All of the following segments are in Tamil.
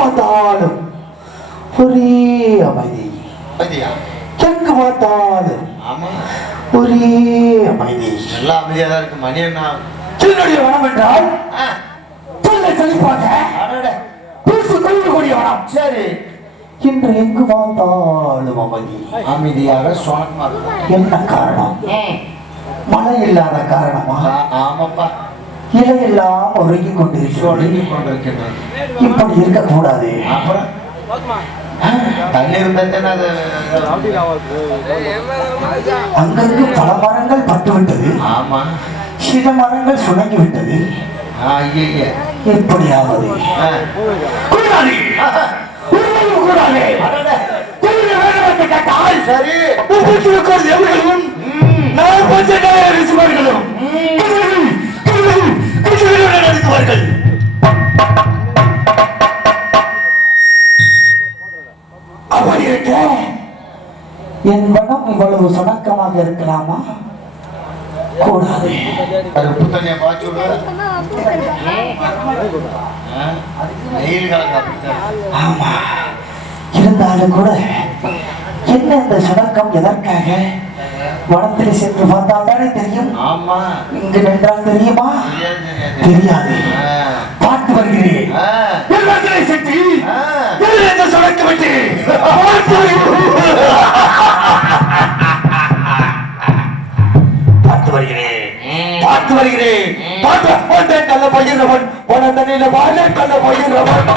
பார்த்தாலும் ஒரே அமைதி. எங்கு பார்த்தாலும் ஒரே அமைதி. எல்லா அமைதியா தான் இருக்கு. மணி என்ன என்னுடைய வனம் என்றால் தொல்லை கழிப்பாக பேசி கொள்ளக்கூடிய வனம். சரி, இன்று எங்கு பார்த்தாலும் அமைதி. அமைதியாக சுவானமா என்ன காரணம்? மழை இல்லாத காரணமா? ஆமாப்பா, இலையெல்லாம் ஒருங்கி கொண்டிருக்கின்றன. இப்படி இருக்கக்கூடாது. அப்புறம் தண்ணீர் அங்கங்கு பல மரங்கள் பட்டுவிட்டது. ஆமா, சில மரங்கள் சுணங்கி விட்டது. எப்படியாவது சரி அப்படி இருக்க என் மனம் இவ்வளவு சுணக்கமாக இருக்கலாமா? கூடாது. உப்பு தண்ணியை பாய்ச்சி ஆமா, இருந்தாலும் கூட என்ன இந்த சுணக்கம் எதற்காக? வனத்தில் சென்று பார்த்தால் தானே தெரியும். ஆமா, இங்கு நின்றால் தெரியுமா? தெரியாது. பார்த்து வருகிறேன். சுணக்க விட்டு பார்த்து வருகிறேன். பார்த்து வருகிறேன். பார்த்து கல்ல போகிறவன் போன தண்ணியில வாழ கல்ல போகிறவன்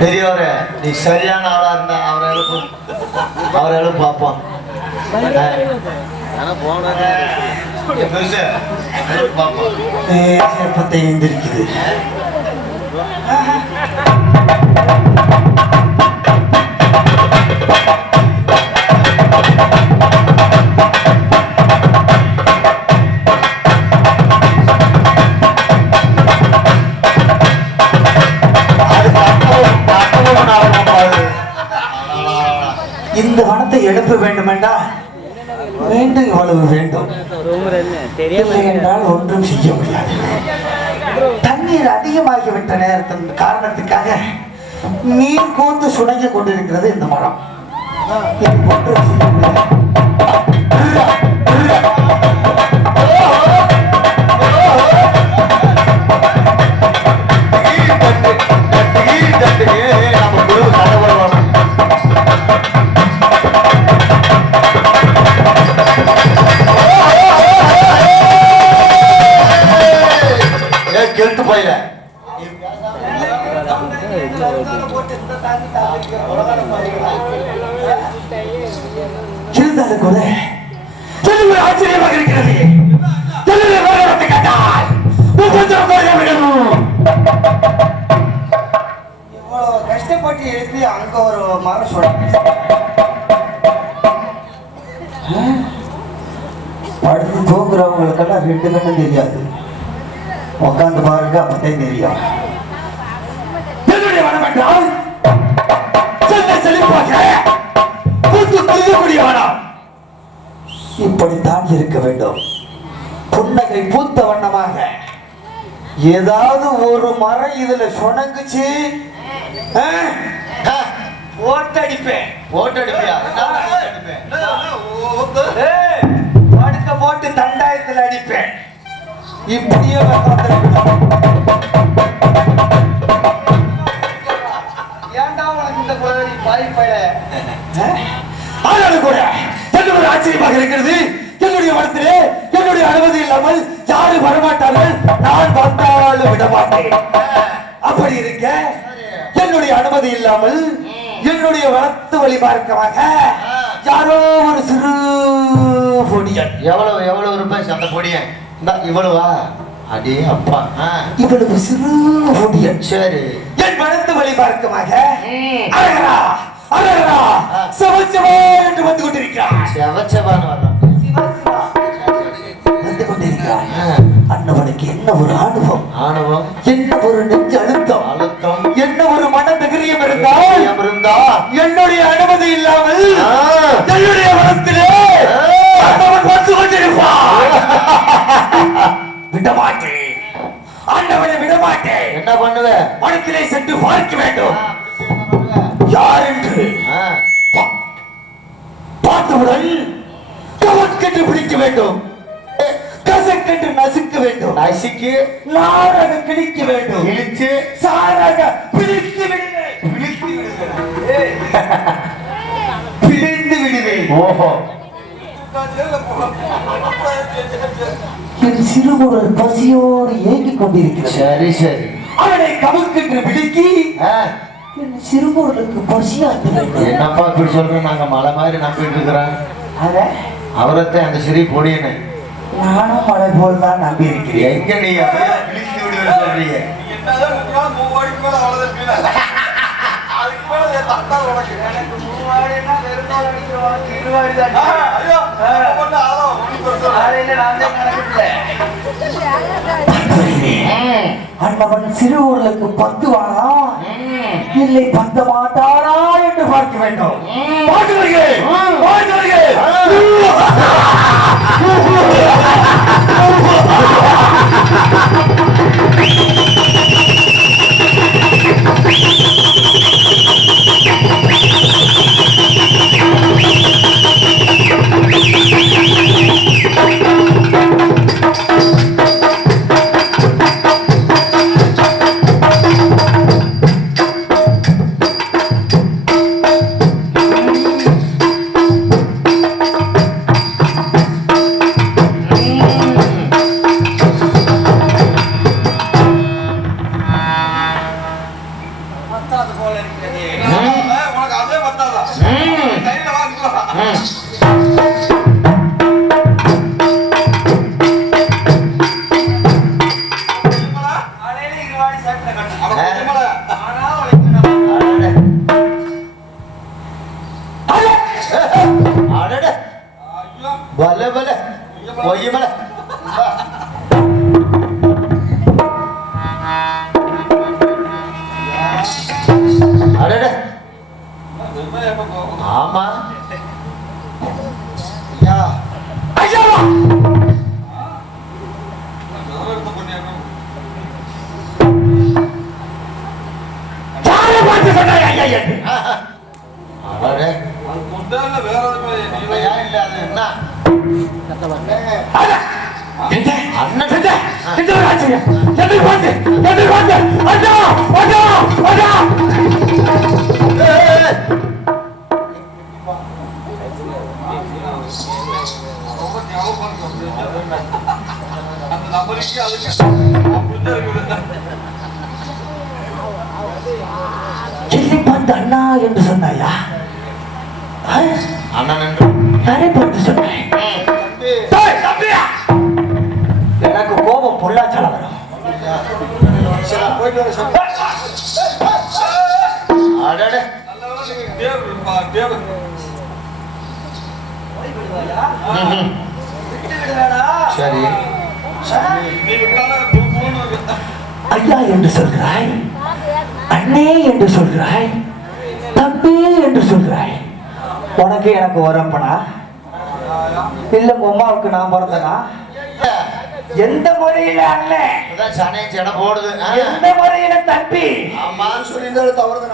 பெரியவரே, நீ சரியான ஆளா இருந்தா அவரை எழுப்பு பார்ப்போம். எந்திரிக்குது. இந்த வனத்தை எழுப்ப வேண்டும் என்றால் வேண்டும், இவ்வளவு வேண்டும். இல்லை என்றால் ஒன்றும் செய்ய முடியாது. தண்ணீர் அதிகமாகிவிட்ட நேரத்தின் காரணத்துக்காக நீர் கூர்ந்து சுணங்கி கொண்டிருக்கிறது இந்த மரம். ஒன்றும் செய்ய முடியாது. இருந்தாலும் கூட போட்டு எழுப்பி அங்க ஒரு மரம் சொல்றாங்க. படுத்து தூங்குறவங்களுக்கெல்லாம் ரெண்டு கண்ணும் தெரியாது, உட்காந்து பாருங்க அப்பதான் தெரியும். என்னுடைய மனம் என்றால் செல்ல செழிப்பாக பூத்து கொள்ளக்கூடிய மனம் இப்படித்தான் இருக்க வேண்டும். புன்னகை பூத்த வண்ணமாக ஏதாவது ஒரு மரம் இதுல சொனங்குச்சு ஓட்டடிப்பேன். போட்டடிப்பியா? படுக்க போட்டு தண்டாயத்துல அடிப்பேன். இப்படியே ஏன்டா உனக்கு இந்த குளறி பாய்ப்பையில? ஆனாலும் கூட என்ன ஒரு ஆச்சரியமாக இருக்கிறது. என்னுடைய மனத்திலே என்னுடைய அனுமதி இல்லாமல் யாரும் வரமாட்டார்கள், நான் வந்தாலும் விட மாட்டேன். அப்படி இருக்க என்னுடைய அனுமதி இல்லாமல் என்னுடைய வளர்த்து வழி பார்க்கமாக யாரோ ஒரு சிறு பொடியன். எவ்வளவு ரூபாய் அந்த பொடியன்? இவ்வளவா? அடே அப்பா. இவ்வளவு சிறு பொடியன் சரி, என் வளர்த்து வழி பார்க்கமாக அழகரா அழகரா சவச்சவா என்று வந்து கொண்டிருக்கிறார். செவச்சவான்னு வர்றான். வந்து கொண்டிருக்கிறார். அண்ணவனுக்கு என்ன ஒரு ஆணவம், ஆணவம், என்ன ஒரு நெஞ்சு அழுத்தம், அழுத்தம், என்ன ஒரு மன தைரியம் இருந்தால் இருந்தா என்னுடைய அனுமதி இல்லாமல் என்னுடைய மனத்திலே அண்ணவன் வந்து கொண்டிருப்பான். விடமாட்டேன், அண்ணவனை விடமாட்டேன். என்ன பண்ணுவ? மனத்திலே சென்று பார்க்க வேண்டும் யார் என்று. பார்த்தவுடன் கவர்க்கென்று பிடிக்க வேண்டும், கசக்கென்று நசுக்க வேண்டும், நசுக்கி நாராக கிழிக்க வேண்டும், இழிச்சு சாராக பிடித்து விடுவேன், பிடித்து விடுவேன், பிடித்து விடுவேன். ஓஹோ, என் சிறுகுடல் பசியோடு ஏங்கிக் கொண்டிருக்கிறது. சரி சரி. அவனை கவுக்கென்று பிடிக்கி என் சிறுகுடலுக்கு பசியாக்க வேண்டும். என்னப்பா இப்படி சொல்றேன்? நாங்க மலை மாதிரி நம்பிட்டு இருக்கிறோம். அவரத்தை அந்த சிறு பொடியனை நானும் மழை போல் தான் நம்பி இருக்கிறேன். எங்க நீ அப்படியே கிழித்து விடுவேன்னு சொல்றீங்க? அண்ணவன் சிறு ஊர்களுக்கு 10 வானா இல்லை 10 மாட்டாரா என்று பார்க்க வேண்டும். பார்த்து வருகிறேன், பார்த்து வருகிறேன். பல பல பொய்யமல அடட. ஆமா அண்ணா என்று சொன்னாயா? யாரை பார்த்து சொன்னாய்? எனக்கு கோபம் பொள்ளாச்சால வரும். அடட சரி ஐயா என்று சொல்கிறாய், அண்ணே என்று சொல்கிறாய், தம்பி என்று சொல்கிறாய். உனக்கு எனக்கு வரப்பனா இல்ல அம்மாவுக்கு நான் பிறந்தனா? எந்த முறையில அண்ணன், சனே செட போடுது. எந்த முறையில தம்பி? அம்மான்னு சொல்லியிருந்தாலும் தவறுது.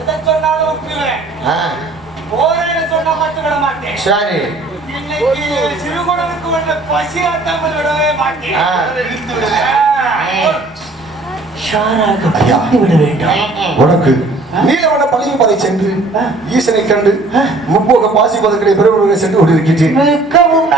எதை சொன்னாலும் ஒப்புவேன், போறேன்னு சொன்னா மட்டும் விட மாட்டேன். சரி இன்னைக்கு சிறுகுணனுக்கு உள்ள பசி ஆட்டாமல் விடவே மாட்டேன். விட வேண்டும். உனக்கு நீலவன பள்ளியப்பதை சென்று ஈசனை கண்டு முப்போக பாசி பதக்கடை பெருவர்களை சென்று கொண்டிருக்கின்றேன். மிகவும்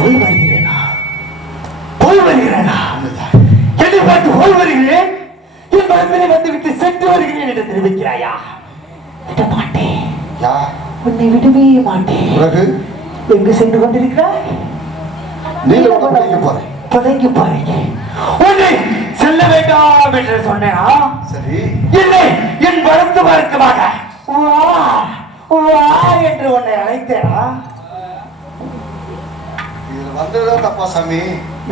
போய் வருகிறேனா, போய் வருகிறேனா, என்னை பார்த்து போய் வருகிறேன், என் மனதிலே வந்துவிட்டு சென்று வருகிறேன் என்று தெரிவிக்கிறாயா? விட மாட்டேன், உன்னை விடவே மாட்டேன். உனக்கு எங்கு சென்று கொண்டிருக்கிறாய்? நீலவன பள்ளிக்கு போறேன். பதங்கி பாருங்க, உன்னை செல்ல வேண்டாம் என்று சொன்னேனா? சரி இல்லை, என் வளர்த்து மருத்துவமாக வா வா என்று உன்னை அழைத்தேனா? இதுல வந்ததுதான் தப்பா சாமி.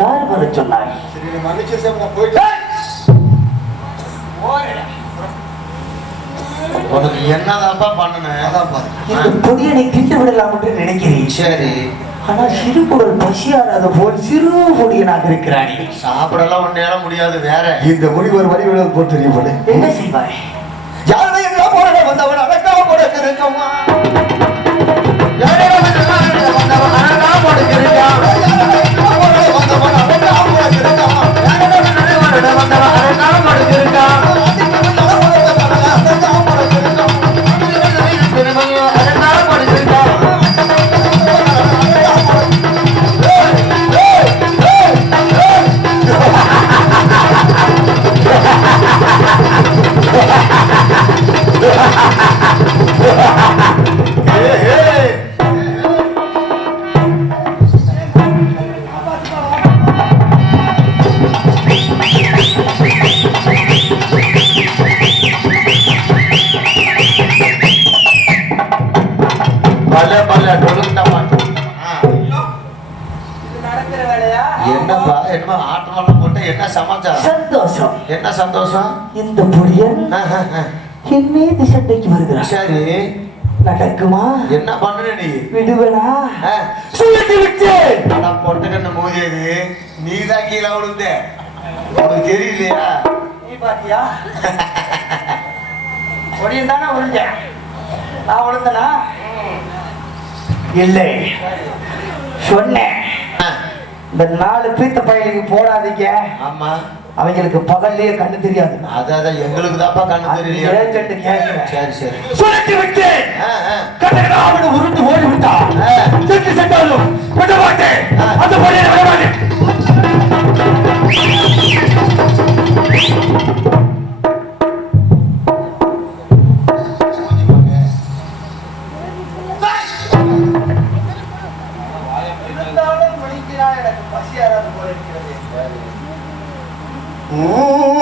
யார் வர சொன்னாய்? சரி நீ மன்னிச்சு சாமி, நான் போயிட்டேன். உனக்கு என்னதான்ப்பா பண்ணுனேன்? அதான் பாரு. இந்த பொடியனை கிண்டு விடலாம் என்று நினைக்கிறேன். சரி ஆனால் சிறு குடல் பசியாராத போல் சிறு பொடியனாக இருக்கிறானே. சாப்பிடலாம் ஒன்னேற முடியாது. வேற இந்த முடிவர் வடிவில போட்டு தெரியும் போல. என்ன செய்வாய்? யாரை எல்லாம் போராட வந்தவன் அடக்காம போடக்கு இருக்கமா? யாரை வந்தவன் அடக்காம போடக்கு இருக்கமா? வந்தவன் அடக்காம போடக்கு இருக்கமா? வந்தவன் அடக்காம போடக்கு இருக்கமா? என்னப்பா என்ன ஆட்டமெல்லாம் போட்டு என்ன சமாச்சாரம்? சந்தோஷம். என்ன சந்தோஷம்? இந்த பொடியன் என் மீது சண்டைக்கு வருகிறான். சரி நடக்குமா? என்ன பண்ணுன நீ? விடுவனா? சொல்லிட்டு விட்டு நான் பொட்டக்கண்ண மோதியது நீதான் கீழே விழுந்த. உனக்கு தெரியலையா? நீ பாத்தியா? பொடியன் தானே விழுந்தேன். நான் விழுந்தனா? இல்லை, சொன்னேன் இந்த 4 பீத்த பயிலுக்கு போடாதீங்க. ஆமா அவங்களுக்கு பகல்லையே கண்ணு தெரியாது. அதான் எங்களுக்கு தான்ப்பா கண்ணு தெரியலையா? சரி சரி சொல்லிட்டு விட்டு கட்டகடாமனு உருண்டு ஓடி விட்டான். சென்று சென்றாலும் விட மாட்டேன், அந்த பொடியை விட மாட்டேன்.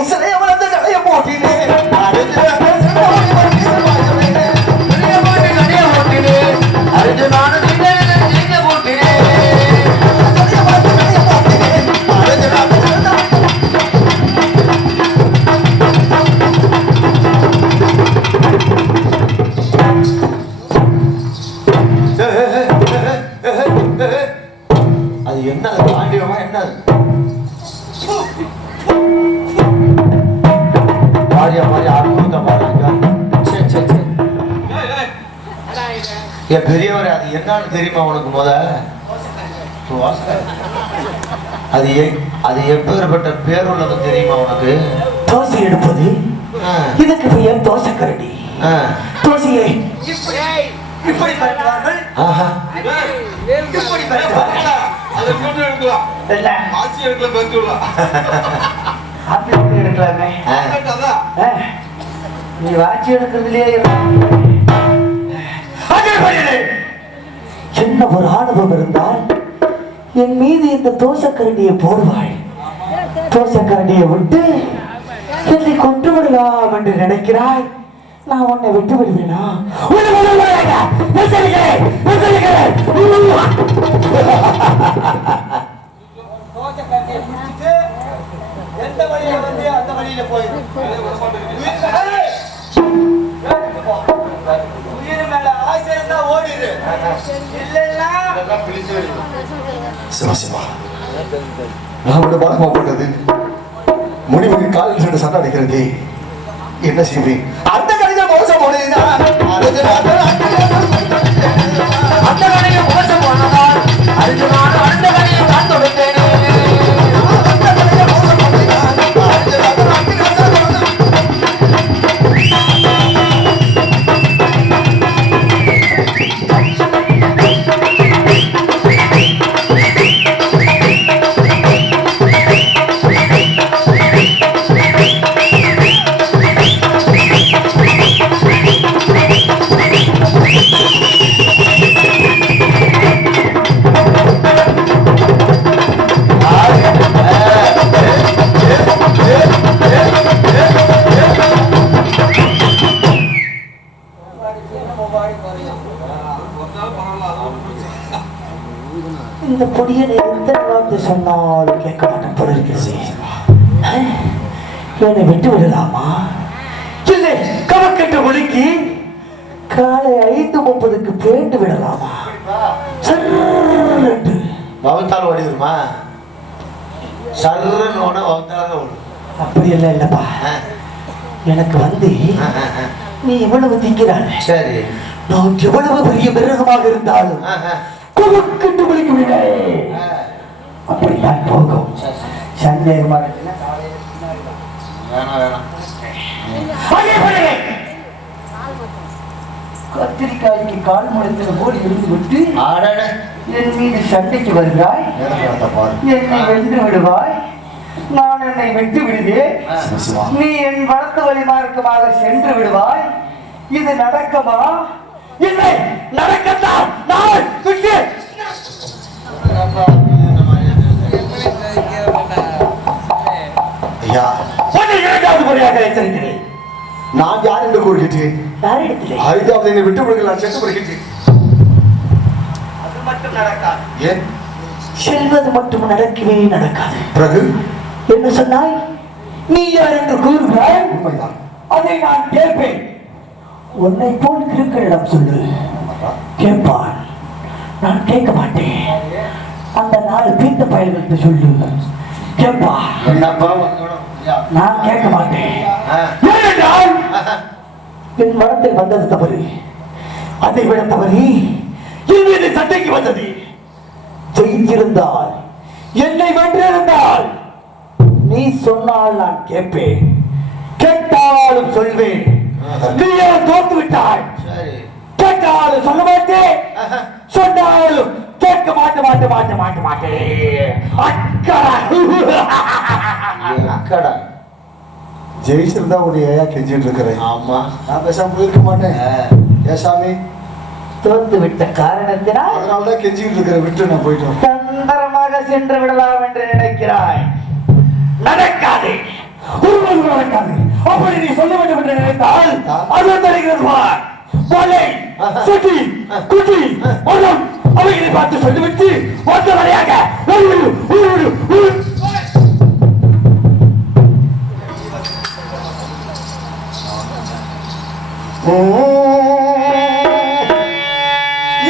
சிலைய வளர்ந்து கடைய போட்டினேன். அது என்ன பாண்டியமா என்ன பாரியா பாரியா அற்புத பாருங்க. சரி சரி சரி என் பெரியவரே, அது என்னன்னு தெரியுமா உனக்கு? அது எப்பேற்பட்ட பேர் உள்ளது தெரியுமா உனக்கு? தோசை எடுப்பது, இதுக்கு பெயர் தோசை கரண்டி. தோசையை இப்படி பரட்டுவார்கள். இப்படி பரட்டுவார்கள். எடுக்கலாமே. நீ வாட்சி எடுக்கிறதுலயே சின்ன ஒரு ஆணவம் இருந்தால் என் மீது இந்த தோசக்கரண்டியை போடுவாய். தோசக்கரண்டியை விட்டு என்னை கொன்று விடலாம் என்று நினைக்கிறாய். நான் உன்னை விட்டு விடுவேனா? எந்த வழியில வந்து அந்த வழியில போயிடும். உயிர் மேல ஆசை இருந்தா ஓடிடு, இல்லைன்னா சிவா சிவா, நான் விட பாடமா போட்டது முடிவுக்கு காலில் சென்று சண்டை அடிக்கிறது. என்ன செய்வேன்? அந்த கணித மோசம் போனதுதான் அந்த கணித மோசம் போனதால் அர்ஜுனான் அந்த கணியை நான் தொடுத்தேன். இந்த பொடியனை எந்த வார்த்தை சொன்னாலும் கேட்க மாட்டேன் போல இருக்கிறது. என்னை விட்டு விடலாமா? இல்லை, கவக்கெட்டு ஒழுங்கி காலை 5:30க்கு பேண்டு விடலாமா? சர்ரென்று வகுத்தால் ஓடிடுமா? சர்ன்னு ஓட வகுத்தால் ஓடும். அப்படி எல்லாம் இல்லப்பா. எனக்கு வந்து நீ எவ்வளவு திங்கிறான், சரி, நான் எவ்வளவு பெரிய மிருகமாக இருந்தாலும் கவக்கெட்டு ஒழுங்கி விட அப்படித்தான் போகும். சந்தேகமாக கத்திரிக்காய்க்கு கால் முளைத்தது போல் இருந்து விட்டு என் மீது சண்டைக்கு வருகிறாய். என்னை வென்று விடுவாய், நான் என்னை விட்டு விடுவேன். நீ என் வளர்த்து வழி மார்க்கமாக சென்று விடுவாய். இது நடக்குமா? இல்லை, நடக்கத்தான் நான் விட்டு ஐயா, இரண்டாவது முறையாக எச்சரிக்கிறேன். நான் யார் என்று கூறுகிறேன். யாரிடத்திலே? 5வது என்னை விட்டு விடுங்கள், நான் சென்று வருகிறேன். அது மட்டும் நடக்காது. ஏன்? செல்வது மட்டும் நடக்கவே நடக்காது. பிறகு என்ன சொன்னாய்? நீ யார் என்று கூறுகிறாய். உண்மைதான். அதை நான் கேட்பேன். உன்னை போல் கிருக்கரிடம் சொல்லு, கேட்பான். நான் கேட்க மாட்டேன். அந்த 4 பீத்த பயல்களுக்கு சொல்லு, கேட்பா. என்னப்பா? நான் கேட்க மாட்டேன். ஏனென்றால் என் மனத்தில் வந்தது தவறு. அதை விட தவறி என்னுடைய சட்டைக்கு வந்தது. ஜெயித்திருந்தால், என்னை வென்றிருந்தால் நீ சொன்னால் நான் கேட்பேன், கேட்டாலும் சொல்வேன். நீயே தோத்து விட்டாய். கேட்டாலும் சொல்ல மாட்டேன், சொன்னாலும் கேட்க மாட்டேன். அக்கடா ஜெயிச்சிருந்தா உடைய ஏயா கெஞ்சிட்டு இருக்கிறேன். ஆமா, நான் பேசாம போயிருக்க மாட்டேன். ஏ சாமி, தோத்து விட்ட காரணத்தினால் அதனாலதான் கெஞ்சிட்டு இருக்கிறேன். விட்டு நான் போயிட்டேன். தந்திரமாக சென்று விடலாம் என்று நினைக்கிறாய். நடக்காது, ஒருவரும் நடக்காது. அப்படி நீ சொல்ல வேண்டும் என்று நினைத்தால் அது தருகிறது பார். கொலை, சுட்டி, குட்டி, ஒன்றும் அவைகளை பார்த்து சொல்லிவிட்டு மொத்த வரையாக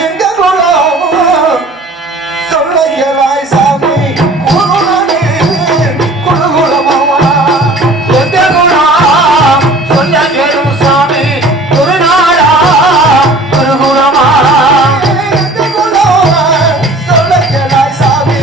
எங்க குலம் சொல்லையலாய் சாமி, குருநானே குருகுலமாமா. எங்க குலம் சொல்ல கேளும் சாமி, குருநாடா குருகுலமா. எங்க குலம் சொல்லையலாய் சாமி,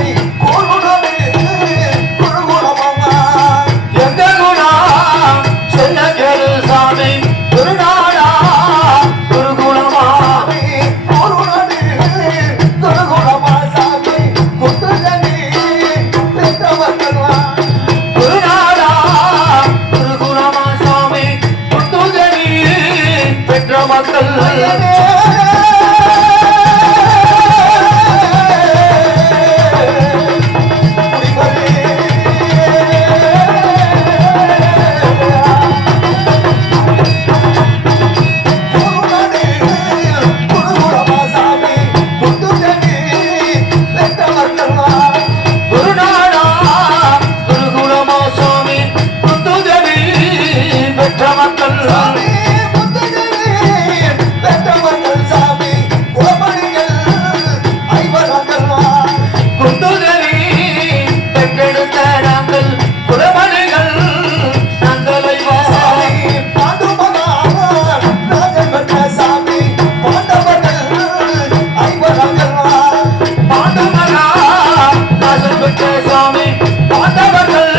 சுவாமி பாண்டவர்கள்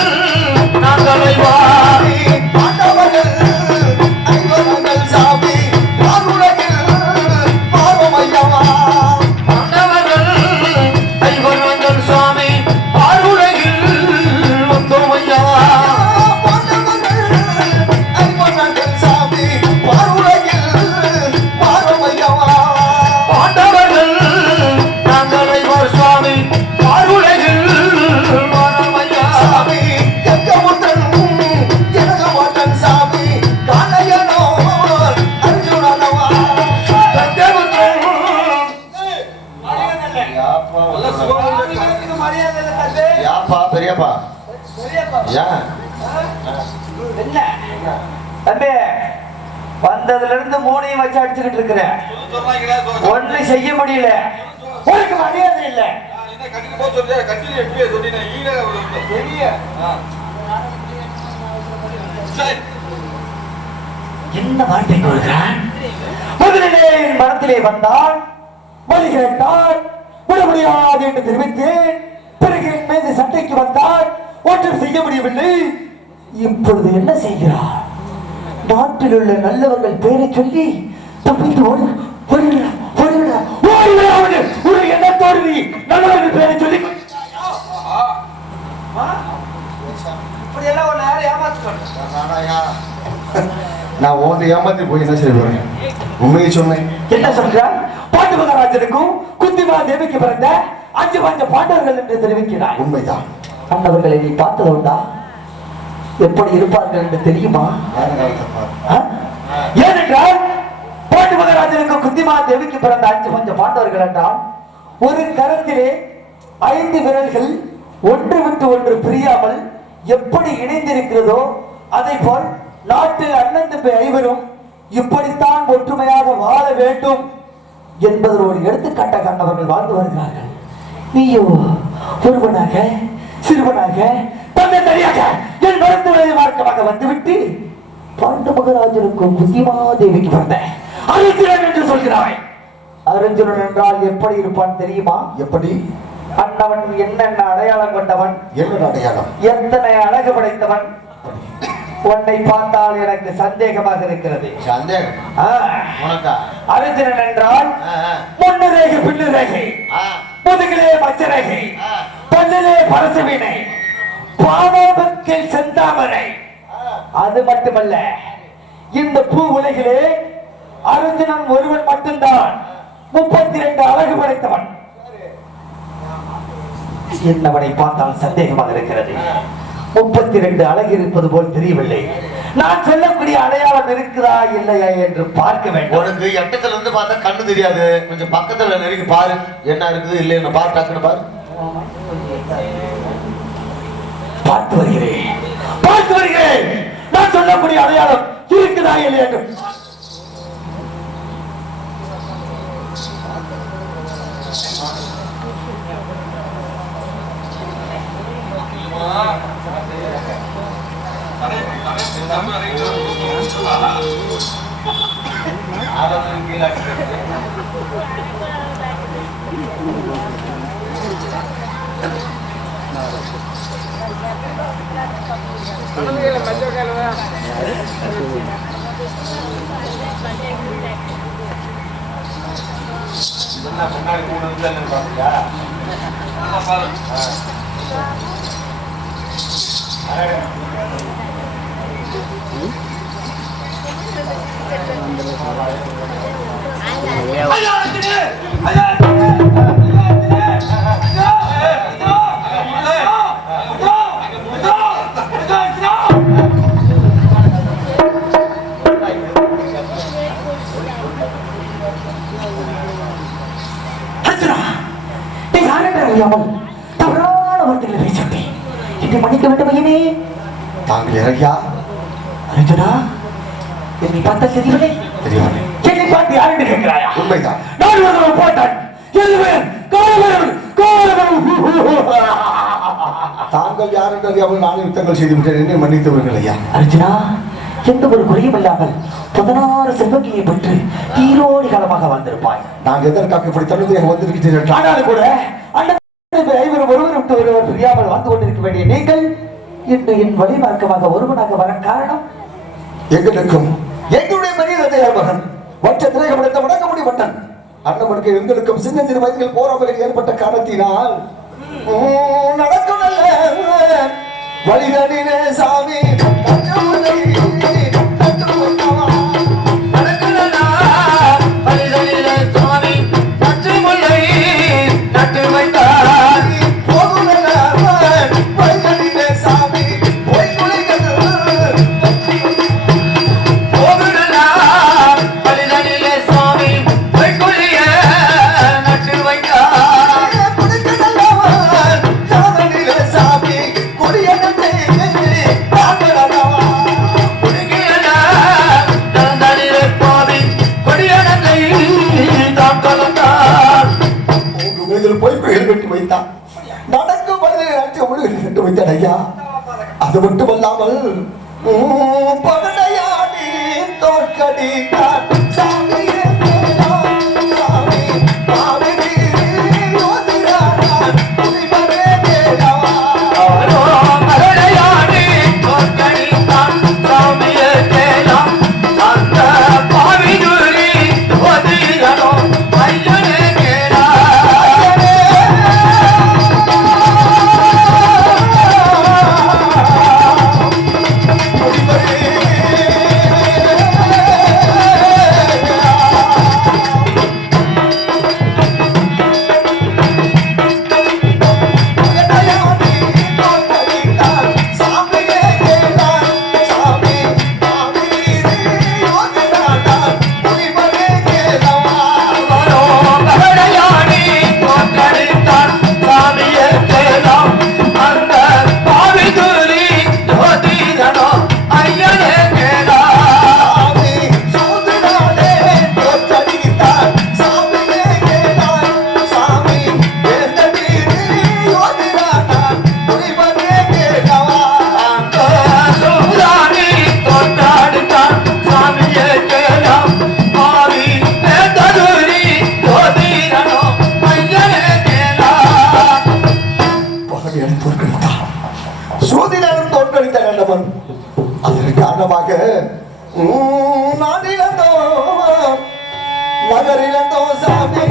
நாங்கள் வாரி பாண்டவர்கள் ஐவர்கள் சாமி வாருலகில் பாரமையவா பாண்டவர்கள் ஐவர்கள் சுவாமி பாருலகில் வந்தோமையா பாண்டவர்கள் ஐவர்கள் சாமி வாருலகில் பாரமையவா பாண்டவர்கள் நாங்கள் ஐவர் சுவாமி பாருலகில் வரமையா சாமி எங்கமுத்தன் எனகமாட்டன் சாமி காணையனோ அர்ஜுனனவா யாப்பா பெரியப்பா ஏன் தம்பி வந்ததுல இருந்து மூணையும் வச்சு அடிச்சுக்கிட்டு இருக்கிற ஒண்ணு செய்ய முடியல உனக்கு மரியாதை இல்ல என்ன வார்த்தை கொடுக்கிறான் முதலிலே என் மனத்திலே வந்தான் வழி கேட்டான் விட முடியாது என்று தெரிவித்தேன் பிறகு என் மீது சண்டைக்கு வந்தான் ஒன்றும் செய்ய முடியவில்லை இப்பொழுது என்ன செய்கிறார் நாட்டில் உள்ள நல்லவர்கள் பேரை சொல்லி தப்பித்து ஓடு என்ன தோல்வி நல்லவர்கள் பேரை சொல்லி இப்படி எல்லாம் ஒன்னு யாரும் ஏமாத்துறாங்க. நான் ஓந்து ஏமாத்தி போய் என்ன செய்ய போறேன் உண்மையை சொன்னேன் என்ன சொல்றார் பாண்டு மகாராஜனுக்கும் குந்திமா தேவிக்கு பிறந்த 5 பாண்டவர்கள் என்று தெரிவிக்கிறார் உண்மைதான் பாண்டவர்களை நீ பார்த்தது உண்டா எப்படி இருப்பார்கள் என்று தெரியுமா ஏனென்றால் பாண்டு மகாராஜனுக்கு குந்திமா தேவிக்கு பிறந்த 5 பாண்டவர்கள் என்றால் ஒரு கரத்திலே 5 விரல்கள் ஒன்று விட்டு ஒன்று பிரியாமல் எப்படி இணைந்திருக்கிறதோ அதை போல் நாட்டில் அண்ணன் தம்பி 5 இப்படித்தான் ஒற்றுமையாக வாழ வேண்டும் என்பதில் ஒரு எடுத்துக்காட்டாக கண்டவர்கள் வாழ்ந்து வருகிறார்கள். நீயோ ஒருவனாக சிறுவனாக தந்தை தனியாக என் மருத்துவ மார்க்கமாக வந்துவிட்டு பாண்டு மகாராஜனுக்கும் குந்திமா தேவிக்கு பிறந்த அர்ஜுனன் என்று சொல்கிறாய். அர்ஜுனன் என்றால் எப்படி இருப்பான் தெரியுமா? எப்படி? அண்ணவன் என்னென்ன அடையாளம் கொண்டவன், என்ன அடையாளம், எத்தனை அழகு படைத்தவன். உன்னை பார்த்தால் எனக்கு சந்தேகமாக இருக்கிறது. சந்தேகம் உனக்கா? அர்ஜுனன் என்றால் முன்னு ரேகை பின்னு ரேகை, முதுகிலே மச்ச ரேகை, பல்லிலே பரசு வீணை, பாவாபத்தில் செந்தாமரை. அது மட்டுமல்ல, இந்த பூ உலகிலே அர்ஜுனன் ஒருவன் மட்டும்தான் 32 அழகு படைத்தவன். என்னவனை பார்த்தால் சந்தேகமாக இருக்கிறது. 32 அழகு இருப்பது போல் தெரியவில்லை. நான் சொல்லக்கூடிய அடையாளம் இருக்குதா இல்லையா என்று பார்க்க வேண்டும். உனக்கு எட்டத்துல இருந்து பார்த்தா கண்ணு தெரியாது, கொஞ்சம் பக்கத்துல நெருங்கி பாரு என்ன இருக்குது இல்லைன்னு பாரு, டக்குன்னு பாரு. பார்த்து வருகிறேன் நான் சொல்லக்கூடிய அடையாளம் இருக்குதா இல்லையா என்று. தவறான வார்த்தைகளை பேசிவிட்டேன். என்னை மன்னிக்க வேண்டும் ஐயனே. தாங்கள் இறங்கியா? அர்ஜுனா, என்னை பார்த்தா தெரியவில்லை. தெரியவில்லை. என்னை பார்த்து யார் என்று கேட்கிறாயா? உண்மைதான். நான் ஒரு போட்டான். தாங்கள் யார் என்று அறியாமல் நானும் யுத்தங்கள் செய்து விட்டேன். என்னை மன்னித்து விடுங்கள் ஐயா. அர்ஜுனா, எந்த ஒரு குறையும் இல்லாமல் 16 செல்வக்கியை பெற்று தீரோடி காலமாக வந்திருப்பாய். நான் எதற்காக இப்படி தன்னுடைய வந்திருக்கிறேன் என்றால் ஆனாலும் கூட அண்ணன் 5 ஒருவர் விட்டு ஒருவர் புரியாமல் வாழ்ந்து கொண்டிருக்க வேண்டிய நீங்கள் இன்று என் வழிமார்க்கமாக ஒருவனாக வர காரணம் எங்களுக்கும் எங்களுடைய பெரிய தந்தையார் மகன் மற்ற திரைகள் எடுத்த வடக்கமுடி மன்னன் அண்ணவனுக்கு எங்களுக்கும் சின்ன சிறு வயதில் போராமைகள் ஏற்பட்ட காரணத்தினால் நடக்கும் வழிகளிலே சாமி அது மட்டுமல்லாமல் பகடையாடி தோற்கடி அதற்கு காரணமாக நாடிலந்தோ நகரிலந்தோ சாமி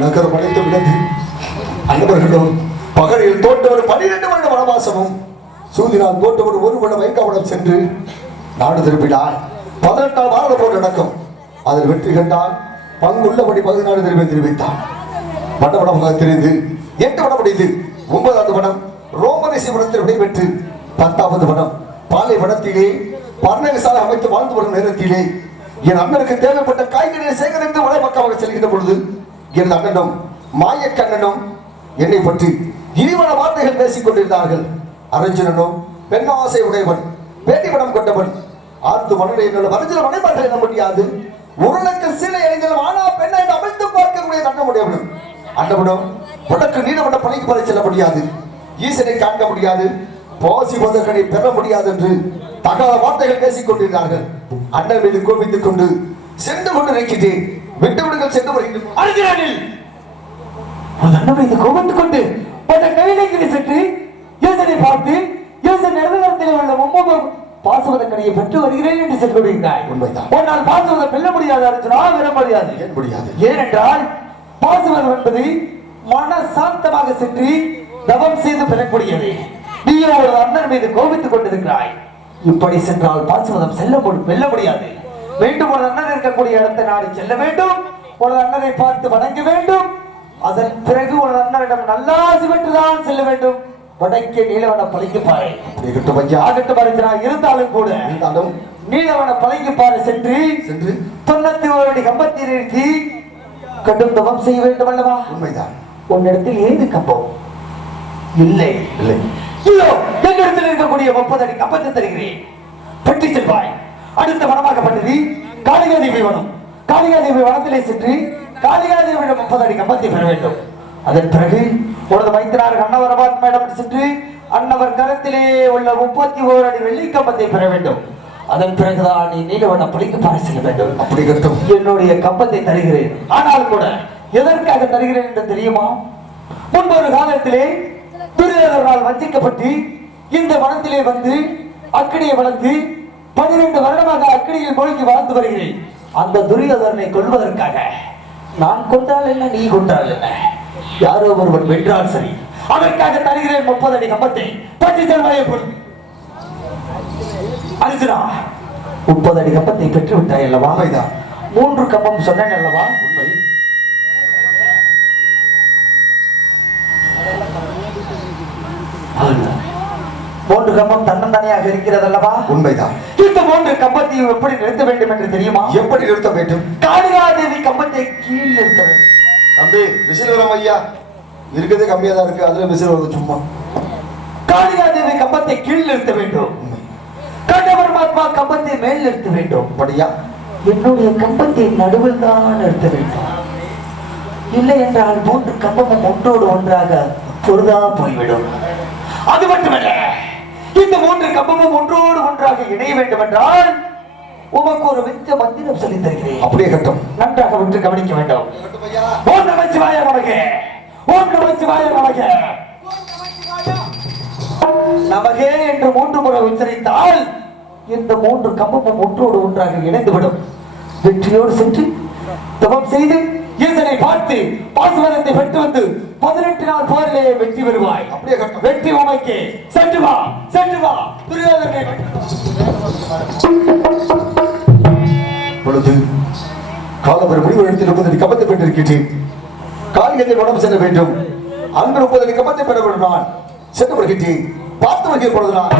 நகரம் அடைத்து விழுந்து அன்பர்களும் பகலில் தோட்டவர் 12 வருட வனவாசமும் சூதினால் தோட்டவர் 1 வருட வைகாவனம் சென்று நாடு திரும்பினார். 18ஆம் பாரத போர் நடக்கும். அதில் வெற்றி கண்டால் பங்குள்ளபடி 14 திரும்பி தெரிவித்தார். வடவடமாக தெரிந்து 8 வடம் அடைந்து 9வது வடம் ரோமரேசி வனத்தில் விடைபெற்று 10வது வடம் பாலை வனத்திலே பர்ணகசாலை அமைத்து வாழ்ந்து வரும் நேரத்திலே என் அண்ணனுக்கு தேவைப்பட்ட காய்கறிகளை சேகரித்து வட பக்கமாக செல்கின்ற பொழுது எனது அண்ணனும் மாயக்கண்ணனும் என்னை பற்றி இனிவன வார்த்தைகள் பேசிக் கொண்டிருந்தார்கள். அரஞ்சனனும் பெண்ணாசை உடையவன், பேட்டி படம் கொண்டவன், ஆர்த்து மன்னரை என்னோட மனதில் மனைமார்கள் எண்ண முடியாது. உருளுக்கு சிலை அறிஞர் ஆனா பெண்ணை அமைத்து பார்க்கக்கூடிய தன்னமுடையவனும் அண்ணவனும் உனக்கு நீடப்பட்ட பணிக்கு வரை செல்ல முடியாது, ஈசனை காண்க முடியாது, பாசி பதக்கனை பெற முடியாது என்று தகாத வார்த்தைகள் பேசிக் கொண்டிருந்தார்கள். அண்ணன் மீது கோபித்துக் கொண்டு சென்று கொண்டு நிற்கிறேன். விட்டுவிடுங்கள், சென்று வருகிறேன். அருகிறானில் அண்ணன் மீது கோபித்துக் கொண்டு கையிலேக்கு சென்று ஈசனை பார்த்து ஈசன் நிறநகரத்தில் உள்ள 9 பாசுவதக்கனையை பெற்று வருகிறேன் என்று சென்று விடுகிறாய். உண்மைதான். உன்னால் பாசுவதை வெல்ல முடியாது அர்ஜுனா, வெல்ல முடியாது. ஏன் முடியாது? ஏனென்றால் பாசுவதம் என்பது மன சாந்தமாக சென்று தவம் செய்து பெறக்கூடியது. நீயோ ஒரு அண்ணன் மீது கோபித்துக் கொண்டிருக்கிறாய். இப்படி சென்றால் பாசுவதம் வெல்ல முடியாது. மீண்டும் ஒரு அண்ணன் இருக்கக்கூடிய இடத்தை நாடி செல்ல வேண்டும். ஒரு அண்ணனை பார்த்து வணங்க வேண்டும். அதன் பிறகு ஒரு அண்ணனிடம் நல்லாசி பெற்றுதான் செல்ல வேண்டும். வடக்கே நீலவன பழங்கிப்பாறை இருந்தாலும் கூட நீலவன பழங்கிப்பாறை சென்று 91 அடி கம்பத்தை நிறுத்தி கடும் தவம் செய்ய வேண்டும் அல்லவா? உண்மைதான். உன்னிடத்தில் ஏது கம்பம் இல்லை? இல்லை. இதோ என்னிடத்தில் இருக்கக்கூடிய 30 அடி கம்பத்தை தருகிறேன், பெற்றி செல்வாய். அடுத்த வனமாகப்பட்டது காளிகாதேவி வனம். காளிகாதேவி வனத்திலே சென்று காளிகாதேவியிடம் 30 அடி கம்பத்தை பெற வேண்டும். அதன் பிறகு உனது மைத்தினார் அன்னவரபாத் மேடம் சென்று அன்னவர் கரத்திலே உள்ள 31 அடி வெள்ளி கம்பத்தை பெற வேண்டும். அதன் பிறகுதான் நீ நீலவன பழிக்கு பார செல்ல வேண்டும். அப்படி கட்டும். என்னுடைய கம்பத்தை தருகிறேன். ஆனால் கூட எதற்காக தருகிறேன் என்று தெரியுமா? முன்பொரு காலத்திலே துரியோதனால் வஞ்சிக்கப்பட்டு இந்த வனத்திலே வந்து அக்கடியை வளர்ந்து 12 வருடமாக அக்கடியில் மூழ்கி வாழ்ந்து வருகிறேன். அந்த துரியோதனை கொல்வதற்காக நான் கொண்டால் என்ன, நீ கொண்டால் என்ன, யாரோ ஒருவன் வென்றால் சரி, அதற்காக தருகிறேன் 30 அடி கம்பத்தை. பற்றி செல்வாயே பொருள் அர்ஜுனா, 30 அடி கம்பத்தை பெற்று விட்டாய் அல்லவா? 3 கம்பம் சொன்னேன் அல்லவா? உண்மை. மூன்று கம்பம் தன்னந்தனியாக இருக்கிறது அல்லவா? உண்மைதான். இந்த 3 கம்பத்தையும் எப்படி நிறுத்த வேண்டும் என்று தெரியுமா? எப்படி நிறுத்த வேண்டும்? காளிகாதேவி கம்பத்தை கீழ் நிறுத்த வேண்டும். தம்பி விசில் வரும் ஐயா, இருக்கிறதே கம்மியா தான் இருக்கு, அதுல விசில் வருது சும்மா. காளிகாதேவி கம்பத்தை கீழ் நிறுத்த வேண்டும். கண்டபரமாத்மா கம்பத்தை மேல் நிறுத்த வேண்டும். படியா என்னுடைய கம்பத்தை நடுவில் தான் நிறுத்த வேண்டும். இல்லை என்றால் 3 கம்பமும் ஒன்றோடு ஒன்றாக பொருதா போய்விடும். அது மட்டுமல்ல, இந்த 3 கம்பமும் ஒன்றோடு ஒன்றாக இணைய வேண்டும் என்றால் உமக்கு ஒரு வித்த மந்திரம் சொல்லி தருகிறேன். அப்படியே கட்டும். நன்றாக விட்டு கவனிக்க வேண்டும். ஓம் நமச்சிவாய நமக, ஓம் நமச்சிவாய நமக, நமகே என்று 3 முறை உச்சரித்தால் இந்த 3 கம்பமும் ஒன்றோடு ஒன்றாக இணைந்துவிடும். வெற்றியோடு சென்று தவம் செய்து ஈசனை பார்த்து பாசுவரத்தை பெற்று வந்து 18 நாள் போரிலே வெற்றி பெறுவாய். அப்படியே கட்டும். வெற்றி உமைக்கு. சென்று வா, சென்று வா. துரியோதனை பொழுது காலவர் முடிவு எடுத்து 30 அடி கம்பத்தை பெற்றிருக்கிறேன். காளிகத்தை வனம் செல்ல வேண்டும். அங்கு 30 அடி கம்பத்தை பெற வேண்டும். நான் சென்று வருகிறேன். பார்த்து வருகிற பொழுதுதான்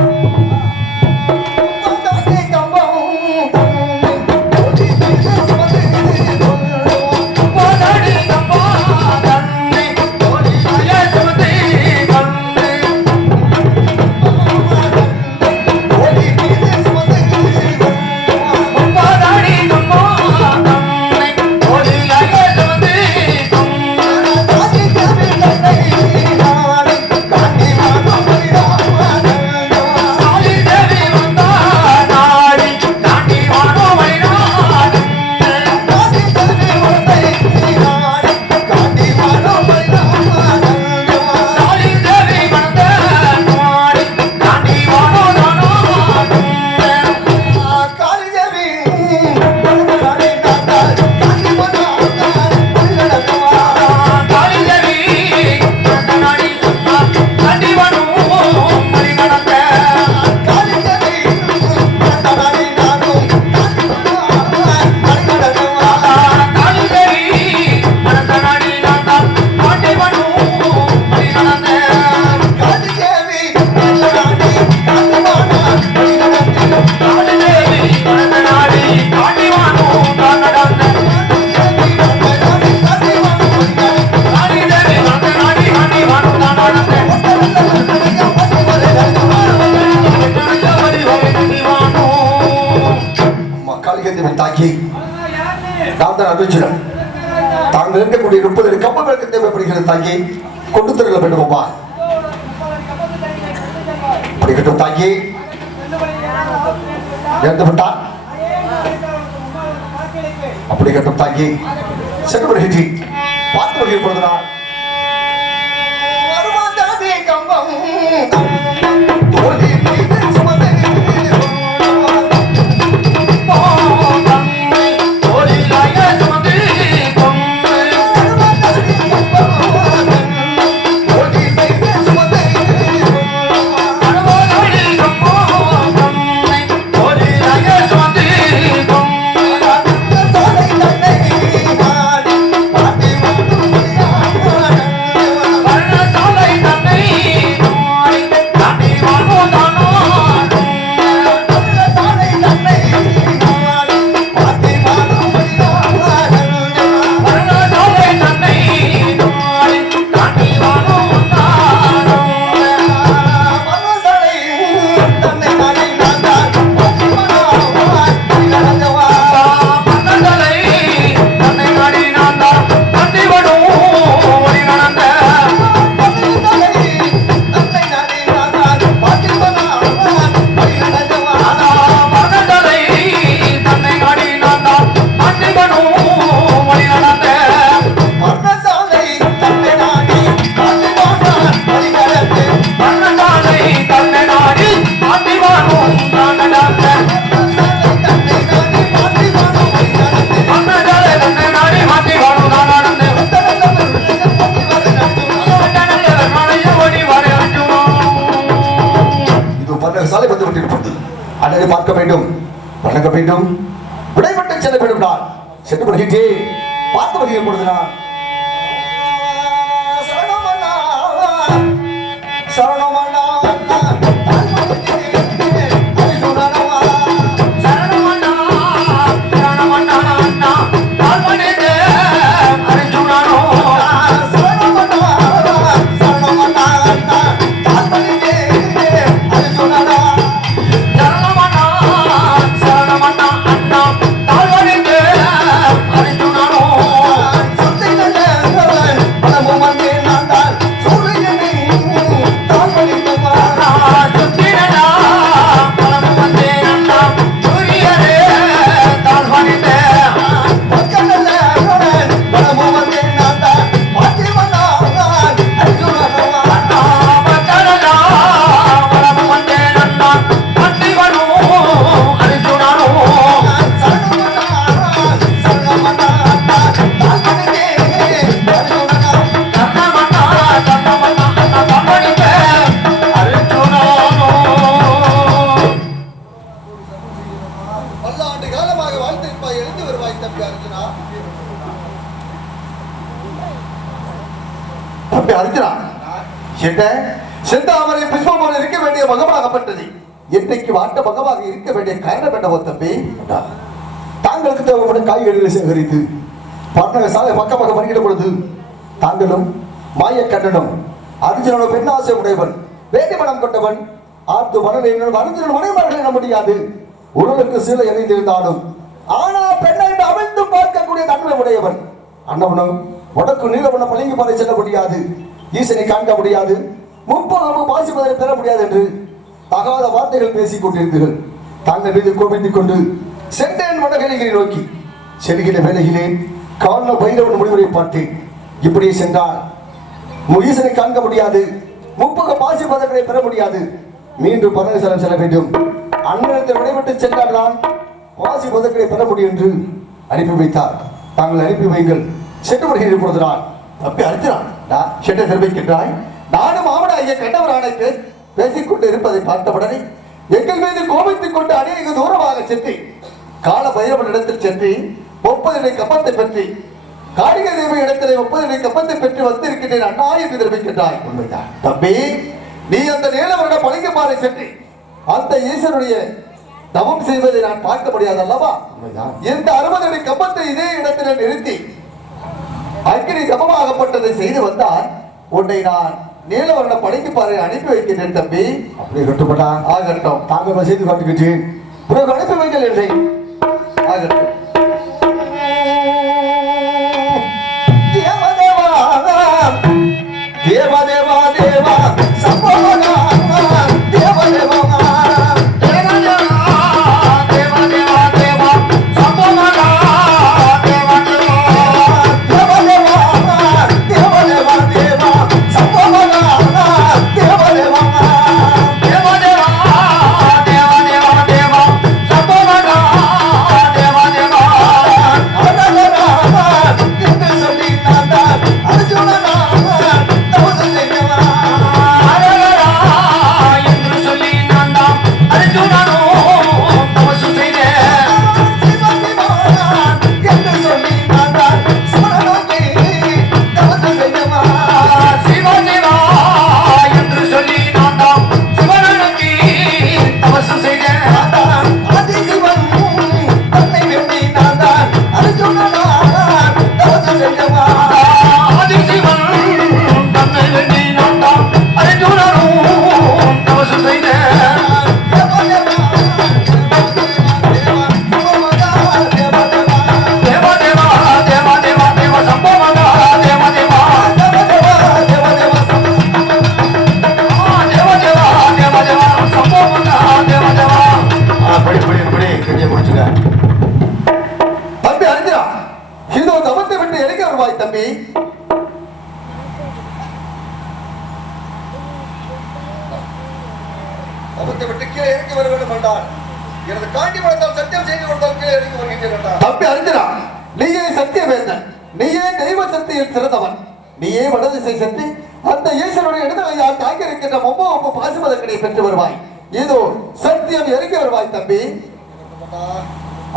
தாங்கள் இருக்கக்கூடிய 30 கம்பங்களுக்கு தேவைப்படுகிறது. தாங்கி கொண்டு தரல வேண்டுமா? படிக்கட்டும் தாங்கி. எழுந்துவிட்டா அப்படி கட்டும் தாங்கி. சென்று வருகின்றி பார்த்து வருகிற பொழுதுதான் கம்பம் தோல்வி வணங்க வேண்டும். விடைபட்டு செல்ல வேண்டும். நான் சென்று வருகின்றேன். பார்த்து வருகிறேன் பொழுது நான் சரணமண்ணா செந்தாமரை புஷ்பம் போல இருக்க வேண்டிய மகமாகப்பட்டது என்றைக்கு வாட்ட மகமாக இருக்க வேண்டிய காரணம் என்னவோ தம்பி? தாங்களுக்கு தேவைப்படும் காய்கறிகளை சேகரித்து பட்டண சாலை பக்கமாக வருகிற பொழுது தாங்களும் மாயக்கண்ணனும் அர்ஜுனனும் பெண்ணாசை உடையவன் வேண்டி மனம் கொண்டவன் ஆத்து மணல் அர்ஜுனன் மனைவர்கள் என முடியாது. உடலுக்கு சீலை எறிந்திருந்தாலும் ஆனா பெண்ணை அவிழ்ந்து பார்க்கக்கூடிய தன்மை உடையவன் அண்ணவனும் உடக்கு நீலவன பழங்கி பாறை செல்ல முடியாது. ஈசனை காண்க முடியாது. முப்பகமும் வாசிப்பதை பெற முடியாது என்று தகாத வார்த்தைகள் பேசிக் கொண்டிருந்தீர்கள். தாங்கள் மீது கோபித்துக் கொண்டு சென்றேன் மனகலிகளை நோக்கி செல்கிற வேலையிலே காரண பைரவன் முடிவுரை பார்த்தேன். இப்படியே சென்றால் ஈசனை காண்க முடியாது. முப்பக பாசி பதங்களை பெற முடியாது. மீண்டும் பரமேஸ்வரம் செல்ல வேண்டும். அண்ணனத்தில் விடைபெற்று சென்றால் தான் வாசி பதங்களை பெற முடியும் என்று அனுப்பி வைத்தார். தாங்கள் அனுப்பி வைங்கள். சென்று வருகிற பொழுதுதான் தப்பி அழைக்கிறான். சென்னை தெரிவிக்கின்றாய். நானும் மாமன ஐயா கண்டவரான பேசிக் கொண்டு இருப்பதை பார்த்தவுடனே எங்கள் மீது கோபித்துக் கொண்டு அநேக தூரமாக சென்று கால பைரவன் இடத்தில் சென்று 30 கப்பத்தை பெற்று காளிகை தேவி இடத்திலே 30 கப்பத்தை பெற்று வந்திருக்கின்றேன் அண்ணா என்று தெரிவிக்கின்றாய். உண்மைதான் தம்பி. நீ அந்த நீலவருட பழங்க பாறை சென்று அந்த ஈஸ்வருடைய தவம் செய்வதை நான் பார்க்க முடியாது அல்லவா? இந்த 60 கப்பத்தை இதே இடத்திலே நிறுத்தி அக்கினி ஜபமாகப்பட்டதை செய்து வந்தால் உன்னை நான் நீலவர்ண படைக்கு பாறை அனுப்பி வைக்கின்றேன் தம்பி. அப்படி கட்டுப்பட்டா ஆகட்டும். தாங்கள் செய்து காட்டுகின்றேன். பிறகு அனுப்பி வைக்கல் இல்லை. ஆகட்டும். தேவதேவா தேவதேவா தேவா சம்போகா தேவதேவா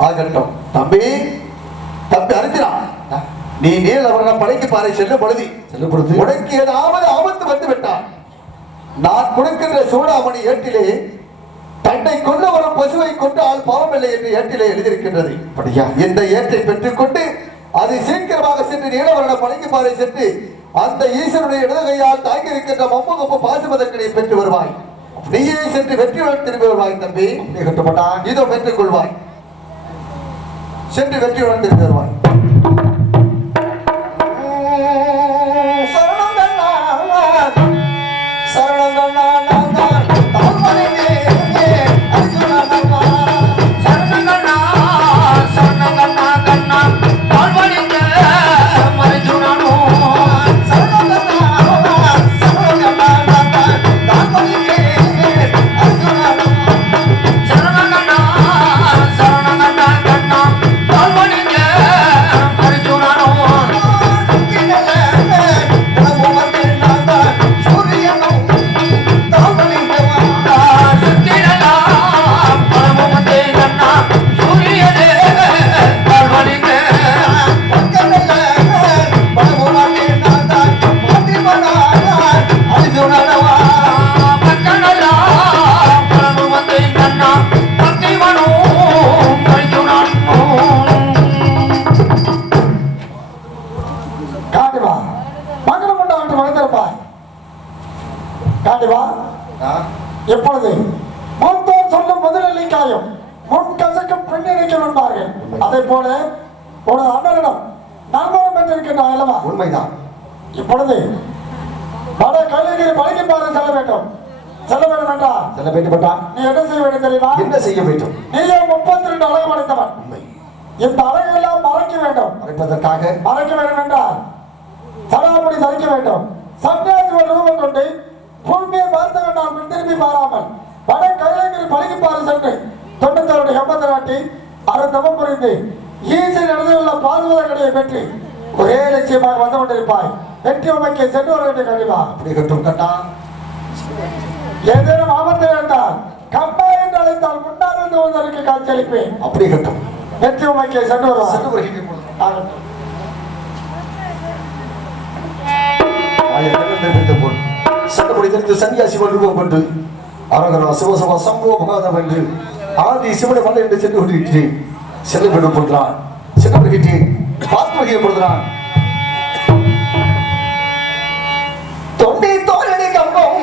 ஆகட்டும் தம்பி தம்பி அறிஞ்சிரா நீ நீலவர்ண படைக்கு பாறை செல்லும் பொழுது உனக்கு ஏதாவது ஆபத்து வந்து விட்டான் நான் கொடுக்கின்ற சூடாமணி ஏட்டிலே தன்னை கொண்டு வரும் பசுவை கொண்டு ஆள் பாவமில்லை என்று ஏட்டிலே எழுதியிருக்கின்றது இந்த ஏற்றை பெற்றுக்கொண்டு அதை சீக்கிரமாக சென்று நீலவர்ண படைக்கு பாறை சென்று அந்த ஈஸ்வருடைய இடதுகையால் தாங்கி இருக்கின்ற மம்மகப்பு பாசுமதங்களை பெற்று வருவாய் நீயே சென்று வெற்றியுடன் திரும்பி வருவாய் தம்பி கட்டுப்பட்டான் இதோ பெற்றுக் கொள்வாய் சென்று வெற்றியுடன் திரும்பி வருவாய் எப்பொழுது மூத்தோர் சொல்லும் முதலில் காயம் முன் கசக்கும் பெண்ணினைக்கும் என்பார்கள். அதே போல ஒரு அண்ணனிடம் நண்பரம் பெற்றிருக்கின்றார் அல்லவா? உண்மைதான். இப்பொழுது வட கைலகிரி பழகி பாரு செல்ல வேண்டும். செல்ல வேண்டும் என்றால் செல்ல வேண்டும். நீ என்ன செய்ய வேண்டும் தெரியுமா? என்ன செய்ய வேண்டும்? நீயே 32 அழகு படைத்தவன். இந்த அழகெல்லாம் மறைக்க வேண்டும். மறைப்பதற்காக மறைக்க வேண்டும் என்றால் சடாமுடி தரிக்க வேண்டும். சன்னியாசி ஒரு ரூபம் கொண்டு பூமியை பார்த்து வேண்டாம் திரும்பி பாராமல் வட கைலகிரி பழகி பாரு சென்று 92 ஹெம்பத்தை நாட்டி அறந்தவம் புரிந்து ஈசன் இடதுள்ள பாதுகாத கடையை பெற்று ஒரே லட்சியமாக வந்து கொண்டிருப்பாய். வெற்றி உமைக்கு சென்று வர வேண்டிய கண்டிப்பா அப்படி கட்டும் கட்டா. ஏதேனும் ஆபத்து வேண்டால் கம்பா என்று அழைத்தால் முன்னால் வந்து வந்ததற்கு காட்சி அளிப்பேன். அப்படி கட்டும். வெற்றி உமைக்கு சென்று வருவார். சட்டப்படி தெரிந்து சன்னியாசி ரூபம் கொண்டு அரகரா சிவசபா சம்பவ பகாதம் என்று ஆதி சிவனை மலை என்று சென்று கொண்டிருக்கிறேன். செல்லப்படும் போடுறான் செல்லப்படுகிட்டு பார்த்துகிறான். தொண்டை தோழனை கம்பம்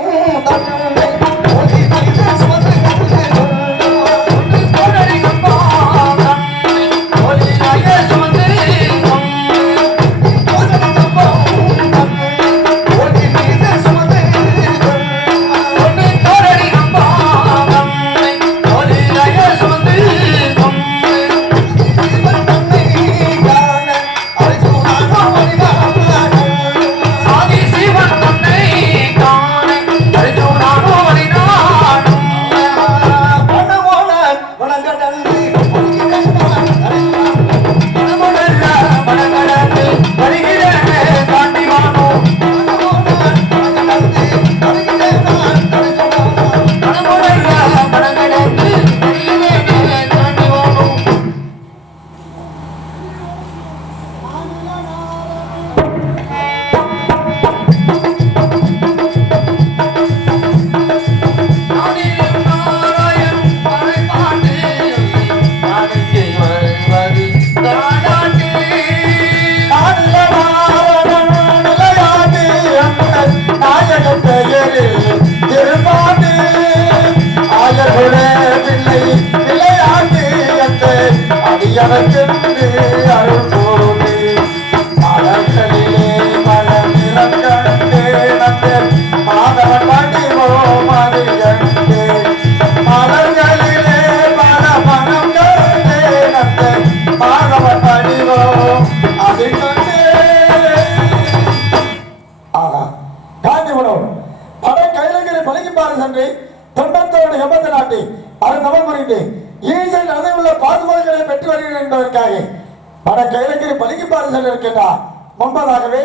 முன்பதாகவே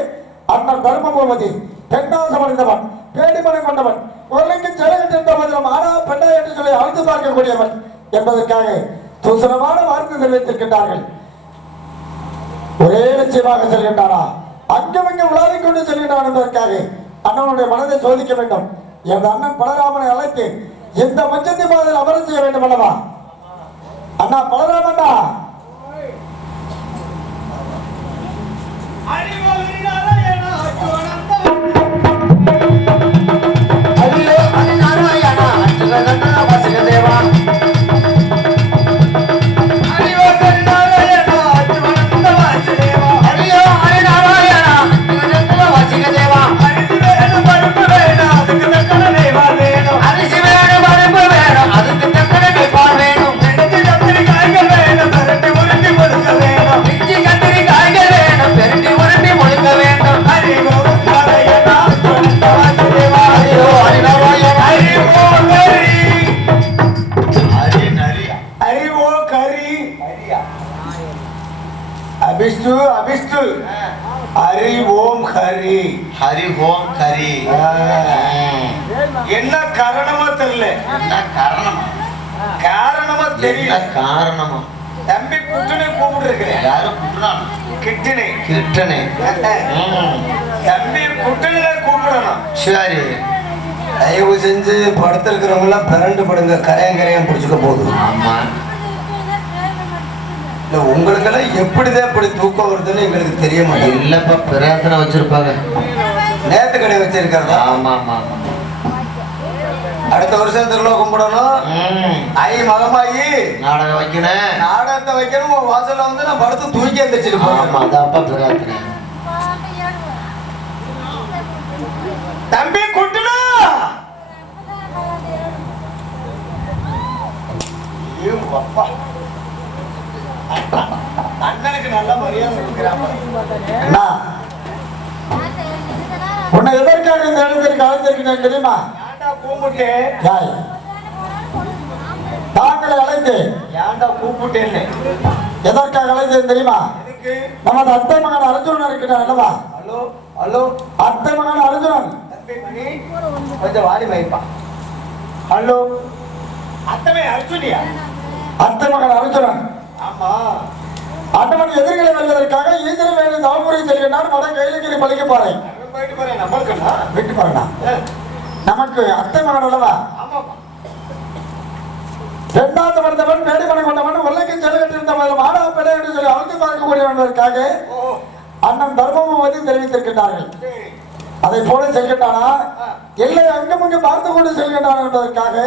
அண்ணன் தர்மபூபதி பெண்ணாசம் அடைந்தவன் பேடிமனை கொண்டவன் ஒரு லிங்கம் செலவிட்டிருந்த போதிலும் ஆனா பெண்ணா என்று சொல்லி அழுத்து பார்க்கக்கூடியவன் என்பதற்காக சூசனமான வார்த்தை தெரிவித்திருக்கின்றார்கள். ஒரே நிச்சயமாக செல்கின்றானா, அங்கமிங்க உலாவிக் கொண்டு செல்கின்றான் என்பதற்காக அண்ணனுடைய மனதை சோதிக்க வேண்டும். என் அண்ணன் பலராமனை அழைத்து இந்த மஞ்சத்தி பாதையில் அமர செய்ய வேண்டும் அல்லவா? அண்ணா பலராமண்ணா, ஐயோ அது நாராயணா அச்சுதனா வாசுதேவா அபிஷ்டு அபிஷ்டு ஹரி ஓம் ஹரி ஹரி ஓம் ஹரி. என்ன காரணமா தெரியல. என்ன காரணம்? காரணமா தெரியல. என்ன காரணமா? தம்பி குட்டனை கூப்பிட்டு இருக்கிறேன். யாரும் குட்டுறான்? கிட்டனை கிட்டனே. தம்பி குட்டனை கூப்பிடணும். சரி, தயவு செஞ்சு படுத்திருக்கிறவங்க எல்லாம் பிறண்டு படுங்க. கரையம் பிடிச்சுக்க போகுது. ஆமா, இல்ல உங்களுக்கெல்லாம் எப்படிதான் இப்படி தூக்கம் வருதுன்னு எங்களுக்கு தெரிய மாட்டேங்குது. இல்லப்பா பிரார்த்தனை வச்சிருப்பாங்க. நேத்து கடை வச்சிருக்கிறதா? ஆமா ஆமா. அடுத்த வருஷம் திருவிழா கும்பிடணும். ஐ மகமாயி நாடகம் வைக்கணும். நாடகத்தை வைக்கணும். உன் வாசல்ல வந்து நான் படுத்து தூக்கி எந்திரிச்சிட்டு ஆமா, போறேன். அதான்ப்பா பிரார்த்தனை. தம்பி குட்டுனா அப்பா அண்ணனுக்கு நல்ல மரியாதை கொடுக்கிறான். அண்ணா, உன்னை எதற்காக இந்த இடத்திற்கு அழைத்திருக்கிறேன் தெரியுமா? ஏன்டா கூப்பிட்டு யாய் தாங்களை அழைத்து ஏன்டா கூப்பிட்டேன்னு எதற்காக அழைத்தேன் தெரியுமா? எதுக்கு? நமது அத்தை மகன் அர்ஜுனன் இருக்கிறான் அல்லவா? ஹலோ ஹலோ அத்தை மகன் அர்ஜுனன். தம்பி மணி கொஞ்சம் வாடி வைப்பா. ஹலோ அத்தமே அர்ஜுனியா? அத்தை மகன் அர்ஜுனன் ஆமா. அண்ணவன் எதிர்களை வெல்வதற்காக ஈந்திர வேலை தாழ்முறை செல்கின்றான். மட கைலகிரி பழிக்க பாறை போயிட்டு போறேன். நம்மளுக்குண்ணா விட்டு பாருண்ணா. நமக்கு அத்தை மகன் அல்லவா? ஆமாப்பா. பெண்ணாத்து வந்தவன் பேடிமனை கொண்டவன் உள்ளக்கு செலவிட்டிருந்தவன் மாணவ பிள்ளை என்று சொல்லி அழுத்து பார்க்கக்கூடியவர்களுக்காக அண்ணன் தர்மபதி தெரிவித்திருக்கின்றார்கள். சரி அதை போல செல்கின்றானா இல்லை அங்கமங்கு பார்த்து கொண்டு செல்கின்றான் என்பதற்காக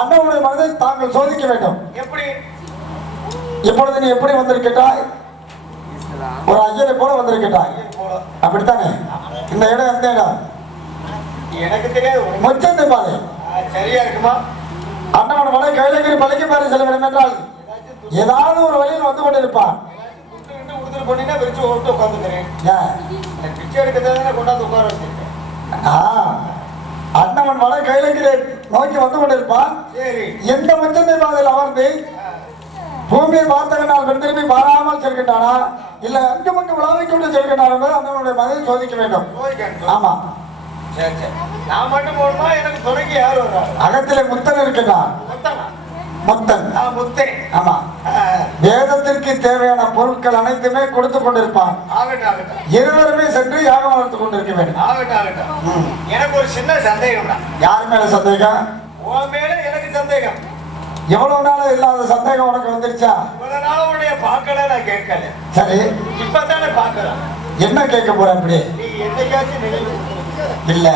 அண்ணனுடைய மனதை தாங்கள் சோதிக்க வேண்டும். எப்படி? இப்பொழுது நீ எப்படி வந்திருக்கின்றாய்? ஒரு ஐயரை போல வந்திருக்கின்றாய், அப்படித்தானே? இந்த இடம் எந்த இடம்? எனக்கு தெரியாது. முச்சந்தை பாதை சரியா இருக்குமா? அண்ணவன் மலை கைலகிரி பழிக்க பாறை செல்ல வேண்டும் என்றால் ஏதாவது ஒரு வழியில் வந்து கொண்டிருப்பான். உடுத்துட்டு போனீங்கன்னா விரிச்சு ஓட்டு உட்காந்துக்கிறேன். ஏன் பிச்சை எடுக்கிறதா கொண்டாந்து உட்கார வச்சிருக்கேன். அண்ணவன் மலை கைலகிரி நோக்கி வந்து கொண்டிருப்பான். சரி எந்த முச்சந்தை பாதையில் அமர்ந்து பூமியை பார்த்தவனால் திரும்பி மாறாமல் செல்கின்றானா இல்ல அங்குமங்கு விழாவிக் கொண்டு செல்கின்றான் என்பது அண்ணனுடைய மனதை சோதிக்க வேண்டும். ஆமா, சரி சரி. நான் மட்டும் போகணுமா? எனக்கு துணைக்கு யார் வர்றாரு? அகத்திலே முத்தன் இருக்கின்றான். முத்தனா? முத்தன். முத்தேன். ஆமா, வேதத்திற்கு தேவையான பொருட்கள் அனைத்துமே கொடுத்து கொண்டிருப்பான். ஆகட்டும் ஆகட்டும். இருவருமே சென்று யாகம் வளர்த்து கொண்டிருக்க வேண்டும். ஆகட்டும் ஆகட்டும். எனக்கு ஒரு சின்ன சந்தேகம் தான். யார் மேல சந்தேகம்? உன் மேல எனக்கு சந்தேகம். எவ்வளவு நாள் இல்லாத சந்தேகம் உனக்கு வந்துருச்சா? இவ்வளவு நாள் உடைய பார்க்கல, நான் கேட்கல. சரி, இப்பதானே பாக்குறேன். என்ன கேட்க போற? அப்படி நீ என்னைக்காச்சும் நினைவு இல்ல,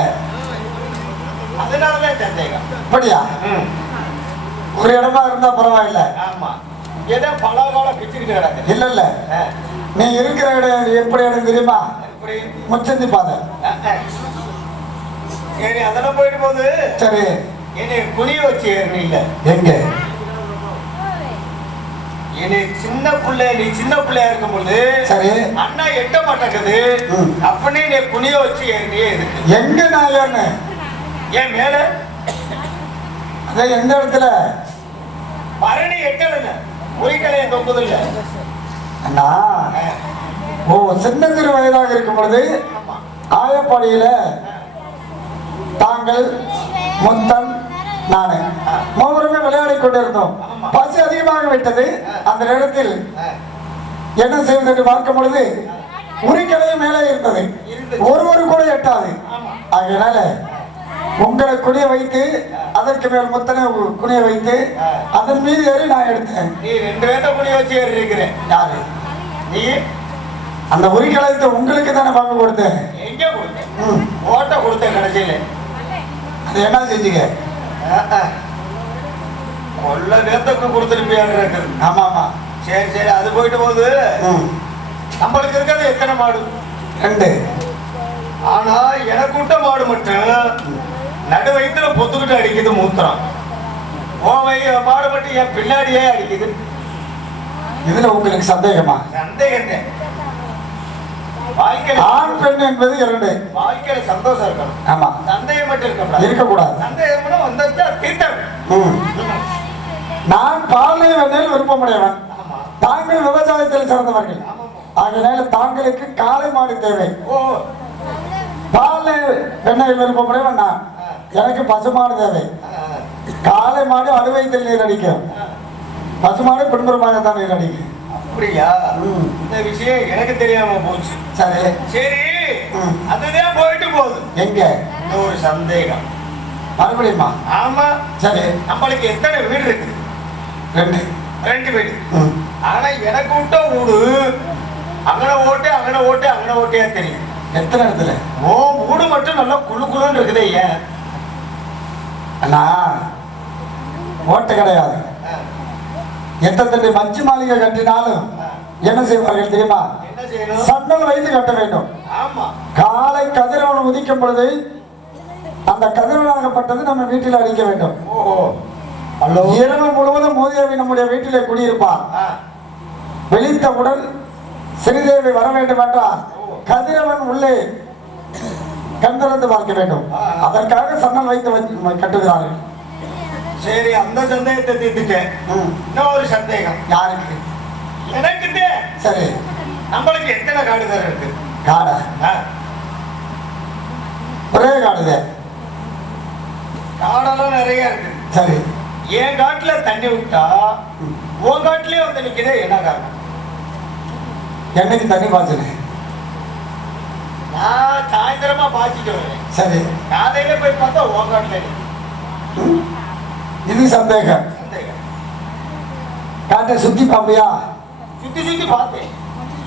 அதனாலதான் சந்தேகம். அப்படியா? ஒரு இடமா இருந்தா பரவாயில்ல. ஆமா, ஏதோ பல காலம் பிச்சுக்கிட்டு கிடக்கு. இல்ல இல்ல, நீ இருக்கிற இடம் எப்படி இடம் தெரியுமா? எப்படி? முச்சந்தி பாதை. சரி, அதெல்லாம் போயிட்டு போகுது. சரி, என்னை குனிய வச்சு ஏறினீங்க எங்க? என்னை சின்ன பிள்ளை, நீ சின்ன பிள்ளையா இருக்கும் பொழுது சரி, அண்ணா எட்ட மாட்டேங்குது அப்பனே நீ குனிய வச்சு ஏறினியே இருக்கு. எங்க நான் ஏறினேன்? ஏன் மேல? அது எந்த இடத்துல? பரணி எட்டல பொறிக்கலையை தொங்குது இல்ல. அண்ணா, ஓ சின்ன சிறு வயதாக இருக்கும் பொழுது ஆயப்பாடியில தாங்கள் முத்தன் நானு மூவருமே விளையாடி கொண்டிருந்தோம். பசி அதிகமாக விட்டது. அந்த நேரத்தில் என்ன செய்வது என்று பார்க்கும் பொழுது உரிக்கலையும் மேலே இருந்தது, ஒருவர் கூட எட்டாது. அதனால உங்களை குனிய வைத்து அதற்கு மேல் முத்தனை குனிய வைத்து அதன் மீது ஏறி நான் எடுத்தேன். நீ 2 பேர்த்த குனிய வச்சு ஏறி இருக்கிறேன். யாரு நீ? அந்த உரிக்கலையத்தை உங்களுக்கு தானே பங்கு கொடுத்தேன். எங்க கொடுத்தேன்? ஓட்ட கொடுத்தேன் கடைசியில. அது என்ன செஞ்சீங்க? கொள்ள நேரத்துக்கு கொடுத்துருப்பியான்னு இருக்குது. ஆமா ஆமா. சரி சரி, அது போயிட்டு போகுது. நம்மளுக்கு இருக்கிறது எத்தனை மாடு? 2. ஆனா எனக்கு விட்ட மாடு மட்டும் நடு வயிற்றுல பொத்துக்கிட்டு அடிக்குது மூத்திரம். மாடு மட்டும் என் பின்னாடியே அடிக்குது. இதுல உங்களுக்கு சந்தேகமா? சந்தேகம். வாழ்க்கையில ஆண் பெண் என்பது 2. வாழ்க்கையில சந்தோஷம் இருக்கணும். ஆமா. சந்தேகம் மட்டும் இருக்கக்கூடாது. சந்தேகம்னா வந்தா தீர்த்தம். நான் பாலை வெண்ணையில் விருப்பமுடையவன். தாங்கள் விவசாயத்தில் சிறந்தவர்கள். ஆகையினால தாங்களுக்கு காளை மாடு தேவை. பாலை வெண்ணையில் விருப்பமுடையவன் நான். எனக்கு பசுமாடு தேவை. காளை மாடு அலுவயத்தில் நீர் அடிக்கும், பசுமாடு பின்புறமாக தான் நீர் அடிக்கும். அப்படியா? இந்த விஷயம் எனக்கு தெரியாம போச்சு. சரி சரி, அதுதான் போயிட்டு போகுது. எங்க ஒரு சந்தேகம் மறுபடியுமா? ஆமா. சரி, நம்மளுக்கு எத்தனை வீடு இருக்குது? 2 வீடு. ஆனா எனக்கு விட்ட வீடு அங்கன ஓட்டையா தெரியும். எத்தனை இடத்துல? வீடு மட்டும் நல்லா குழுன்னு இருக்குது. ஏன் அண்ணா ஓட்டை கிடையாது. எத்தனை மஞ்சு மாளிகை கட்டினாலும் என்ன செய்வார்கள் தெரியுமா? என்ன செய்யணும்? சன்னல் வைத்து கட்ட வேண்டும். ஆமா. காலை கதிரவன் உதிக்கும் பொழுது அந்த கதிரவனாகப்பட்டது நம்ம வீட்டில் அடிக்க வேண்டும். இரவு முழுவதும் மூதேவி நம்முடைய வீட்டிலே குடியிருப்பார். வெளித்தவுடன் ஸ்ரீதேவி வர வேண்டும் என்றால் கதிரவன் உள்ளே கண் திறந்து பார்க்க வேண்டும். அதற்காக சன்னல் வைத்து கட்டுகிறார்கள். சரி, அந்த சந்தேகத்தை தீர்த்துட்டேன். இன்னொரு சந்தேகம். யாருக்கு? எனக்கு. சரி, நம்மளுக்கு எத்தனை காடுதார் இருக்கு? காடா? ஒரே காடுதே. காடெல்லாம் நிறைய இருக்கு. சரி, என் காட்டுல தண்ணி விட்டா உன் காட்டுலயே வந்து நிக்குதே, என்ன காரணம்? என்னைக்கு தண்ணி பாய்ச்சல? நான் சாயந்தரமா பாய்ச்சிட்டு வரேன். சரி, காலையில போய் பார்த்தா உன் காட்டுல இது சந்தேகம். காட்டை சுத்தி பாப்பியா? சுத்தி பார்த்தேன்.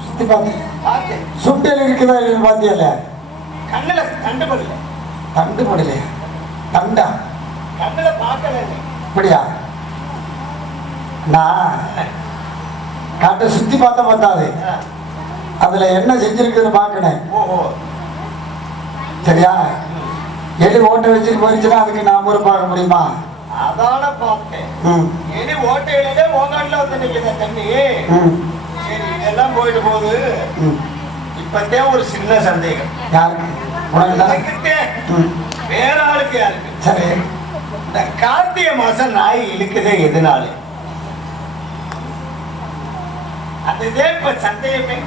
சுத்தி பார்த்தேன். சுட்டில் இருக்குதா பாத்தியல்ல? கண்ணுல கண்டுபடல. கண்டுபடலையா? கண்டா? கண்ணுல பார்க்கல. அப்படியா? நான் காட்டை சுத்தி பார்த்தாது, அதுல என்ன செஞ்சிருக்குன்னு பார்க்கணும். சரியா? எலி ஓட்டை வச்சுட்டு போயிடுச்சுன்னா அதுக்கு நான் ஒரு பார்க்க முடியுமா? அதான பார்த்தேன். எலி ஓட்டையிலே ஓங்காட்டுல வந்து நிக்கிற தண்ணி. சரி, இதெல்லாம் போயிட்டு போகுது. இப்பத்தே ஒரு சின்ன சந்தேகம். யாருக்கு? வேற ஆளுக்கு யாருக்கு? சரி, இந்த கார்த்திகை மாசம் நாய் இழுக்குதே எதுனால? அதுதான் இப்ப சந்தேகமே.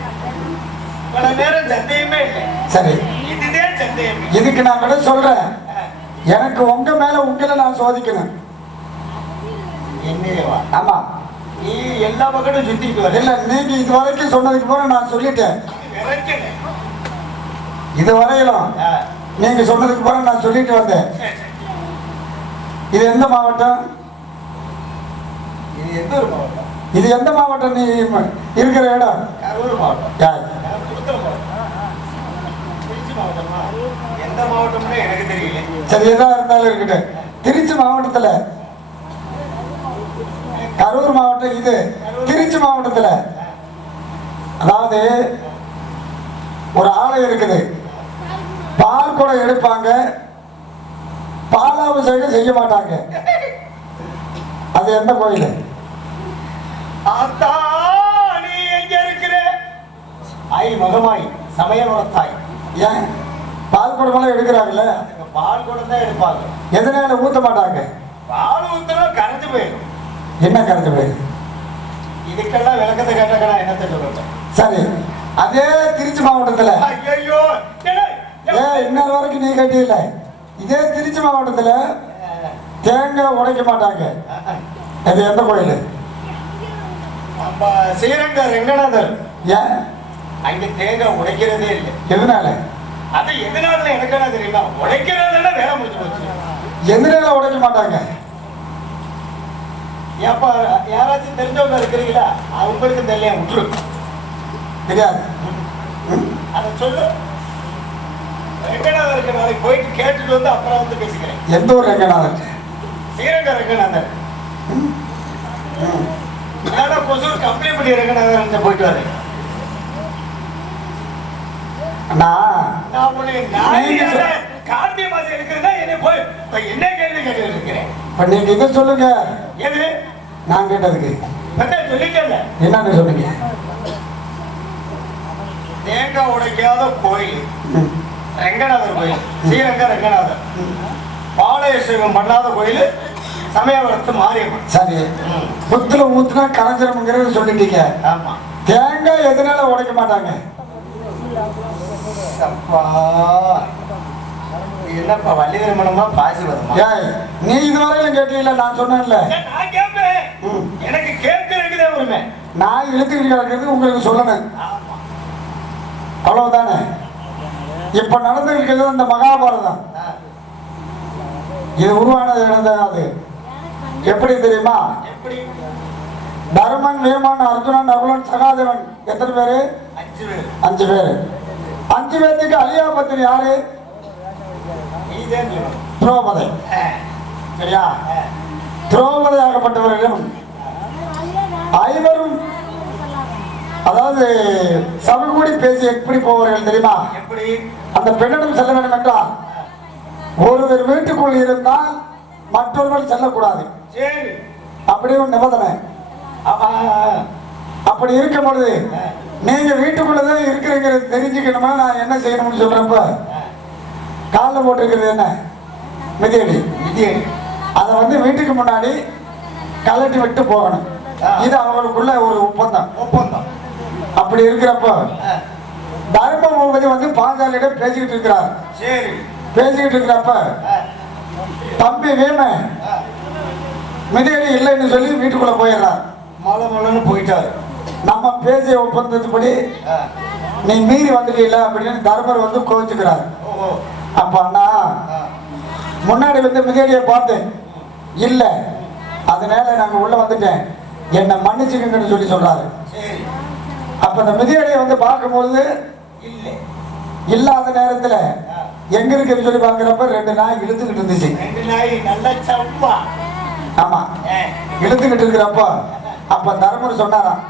இவ்வளவு நேரம் சந்தேகமே இல்லை. சரி, இதுதான் சந்தேகமே. இதுக்கு நான் கூட சொல்றேன். எனக்கு உங்க மேல உங்களை நான் சோதிக்கணும். என்னையவா? ஆமா. நீ எல்லா பக்கமும் சுத்திட்டு வர. இல்ல, நீங்க இது வரைக்கும் சொன்னதுக்கு போற நான் சொல்லிட்டேன். இது வரையிலும் நீங்க சொன்னதுக்கு போற நான் சொல்லிட்டு வந்தேன். இது எந்த மாவட்டம்? இது எந்த ஒரு மாவட்டம்? இது எந்த மாவட்டம்? நீ இருக்கிற இடம்? கரூர் மாவட்டம். யார்? திருச்சி மாவட்டமா? எந்த மாவட்டம்னு எனக்கு தெரியல. சரி, எதா இருந்தாலும் இருக்கட்டும். திருச்சி மாவட்டத்துல, கரூர் மாவட்டம் இது. திருச்சி மாவட்டத்துல அதாவது ஒரு ஆலயம் இருக்குது. பால் கூட எடுப்பாங்க, பாலாபிஷேகம் செய்ய மாட்டாங்க. அது எந்த கோயில்? நீ எங்க இருக்கிற? ஐ மகமாய் சமயனோட தாய். ஏன் பால் குடமெல்லாம் எடுக்கிறாங்கல்ல? பால் குடம் தான் எடுப்பாங்க. எதனால ஊத்த மாட்டாங்க? பால் ஊத்துனா கரைஞ்சு போயிடும். என்ன கரைஞ்சு போயிடும்? இதுக்கெல்லாம் விளக்கத்தை கேட்டாக்கா என்னத்தை சொல்லுங்க. சரி, அதே திருச்சி மாவட்டத்துல, ஐயோ இன்னொரு வரைக்கும் நீ கட்டியில, இதே திருச்சி மாவட்டத்துல தேங்காய் உடைக்க மாட்டாங்க. அது எந்த கோயில்? நம்ம ஸ்ரீரங்க ரெங்கநாதர். ஏன் அங்க தேங்காய் உடைக்கிறதே இல்லை. எதனால? அது எதனால எனக்கு என்ன தெரியுமா? உடைக்கிறதுல வேலை முடிஞ்சு போச்சு. எந்திரால உடைக்க மாட்டாங்க. ஏப்பா யாராச்சும் தெரிஞ்சவங்க இருக்கிறீங்களா? அவங்களுக்கு தெரியல, விட்டுரு. தெரியாது. அதை சொல்லு. ரெங்கநாதருக்கு நாளைக்கு போயிட்டு கேட்டுட்டு வந்து அப்புறம் வந்து பேசிக்கிறேன். எந்த ஊர் ரெங்கநாதர்? ஸ்ரீரங்க ரெங்கநாதர். ஏன்னா கொசூர் கம்பெனி பண்ணி ரெங்கநாதர் போயிட்டு வரேன். நான் உன்னை கார்த்திகை மாசம் எடுக்கிறதா என்ன போய் என்ன கேள்வி கேட்டு இருக்கிறேன். இப்ப நீங்க இதை சொல்லுங்க. எது? நான் கேட்டதுக்கு சொல்லிக்கல. என்னன்னு சொல்லுங்க. தேங்காய் உடைக்காத கோயில் ரெங்கநாதர் கோயில். ஸ்ரீரங்க ரெங்கநாதர். பாலயசேகம் பண்ணாத கோயில் சமயபுரத்து மாரியம்மன். சரி, புத்துல ஊத்துனா கரைஞ்சிரம்ங்கிறது சொல்லிட்டீங்க. ஆமா. தேங்காய் எதனால உடைக்க மாட்டாங்க? அப்பா என்னப்பா வள்ளி திருமணமா பாசி வருமா? ஏய், நீ இதுவரையிலும் கேட்டீங்களா? நான் சொன்னேன்ல. நான் கேட்பேன். எனக்கு கேட்கறதுக்குதே உரிமை. நான் இழுத்துக்கிட்டு கிடக்கிறது உங்களுக்கு சொல்லணும். அவ்வளவுதானே? இப்ப நடந்துருக்கிறது அந்த மகாபாரதம். இது உருவானது நடந்தது எப்படி தெரியுமா? எப்படி? தர்மன், வீரமன், அர்ஜுனன், நகுலன், சகாதேவன் எத்தனை பேரு? 5 பேர். 5 பேரு. 5 பேர்த்துக்கு அலியா பத்திரி யாரு? திரௌபதி. சரியா? திரௌபதி ஆகப்பட்டவர்களும் ஐவரும் அதாவது சமக்கூடி பேசி எப்படி போவார்கள் தெரியுமா? எப்படி? அந்த பெண்ணிடம் செல்ல வேண்டும் என்றால் ஒருவர் வீட்டுக்குள் இருந்தால் மற்றொருவர் செல்லக்கூடாது. சரி. அப்படி ஒரு நிபந்தனை. அப்படி இருக்கும் பொழுது நீங்க வீட்டுக்குள்ளதான் இருக்கிறீங்கிறது தெரிஞ்சுக்கணுமா? நான் என்ன செய்யணும்னு சொல்றப்ப காலில் போட்டிருக்கிறது என்ன? மிதியடி. மிதியடி. அதை வந்து வீட்டுக்கு முன்னாடி கலட்டி விட்டு போகணும். இது அவங்களுக்குள்ள ஒரு ஒப்பந்தம். அப்படி இருக்கிறப்ப தர்மபூபதி வந்து பாஞ்சாலியிடம் பேசிக்கிட்டு இருக்கிறார். சரி. பேசிக்கிட்டு இருக்கிறப்ப தம்பி வீம மிதியடி இல்லைன்னு சொல்லி வீட்டுக்குள்ள போயிடுறார். மலை மலைன்னு போயிட்டாரு. நம்ம பேசிய ஒப்பந்தத்துப்படி நீ மீறி வந்துட்டீல அப்படின்னு தர்மர் வந்து கோவிச்சுக்கிறார். அப்ப அண்ணா முன்னாடி வந்து மிதியடியை பார்த்தேன், இல்ல அதனால நாங்க உள்ள வந்துட்டேன், என்னை மன்னிச்சுக்கங்கன்னு சொல்லி சொல்றாரு. அப்ப அந்த மிதியடியை வந்து பார்க்கும்போது இல்லாத நேரத்துல எங்க இருக்குன்னு சொல்லி பாக்குறப்ப 2 நாய் இழுத்துக்கிட்டு இருந்துச்சு. 2 நாய் நல்ல சம்பா. ஆமா, இழுத்துக்கிட்டு இருக்கிறப்ப அப்ப தர்மர் சொன்னாராம்.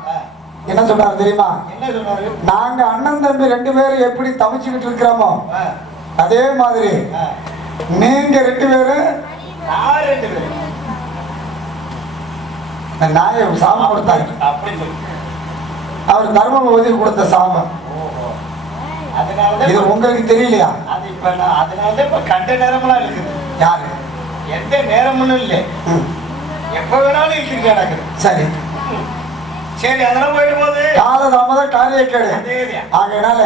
என்ன சொன்னாரு தெரியுமா? என்ன சொன்னாரு? நாங்க அண்ணன் தம்பி 2 பேரும் எப்படி தவிச்சுக்கிட்டு இருக்கிறோமோ அதே மாதிரி நீங்க 2 பேரும் நாயை சாபம் கொடுத்தாரு. அவர் தர்மபூபதி கொடுத்த சாபம். இது உங்களுக்கு தெரியலையா? அதனாலதான் இப்ப கண்ட நேரமெல்லாம் இருக்குது. யாரு? எந்த நேரமும் இல்லை, எப்ப வேணாலும் இருக்கு கிடக்குது. சரி சரி, அதெல்லாம் போயிட்டு போகுது. காலதாமதம் காரியக்கேடு. ஆகையினால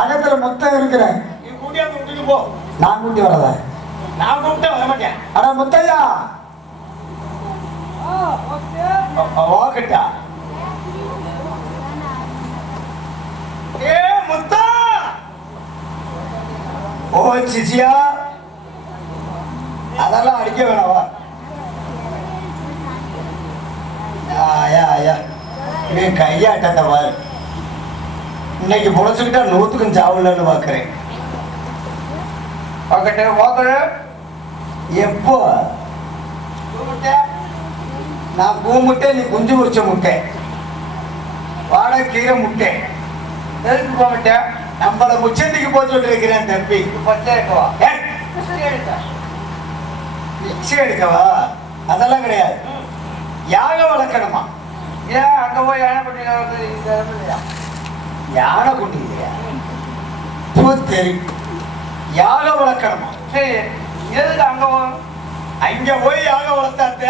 அகத்துல முத்தம் இருக்கிறேன். நீ கூட்டியாந்து விட்டுட்டு போ. நான் கூட்டி வரத? நான் கூப்பிட்டு வர மாட்டேன். அட முத்தையா, ஓகட்டா. ஏ முத்தா, ஓ சிசியா, அதெல்லாம் அடிக்க வேணாவா? ஐயா ஐயா, நீ கையாட்ட பாரு. இன்னைக்கு புழைச்சுக்கிட்டா 100க்கும் சாவலன்னு பாக்குறேன். எப்போ நான் பூ முட்டை, நீ குஞ்சு குறிச்ச முட்டை, வாழை கீரை முட்டை. எதுக்கு போக மாட்டேன்? நம்மள முச்சந்திக்கு போக சொல்லிருக்கிறேன் தம்பி. பிச்சை எடுக்கவா? அதெல்லாம் கிடையாது. யாகம் வளர்க்கணுமா? ஏன் அங்க போய் யானை பண்ணி யானை கொண்டு சரி, யாகம் வளர்க்கணுமா? சரி, எதுக்கு அங்க போய் யாகம் வளர்த்தாத்த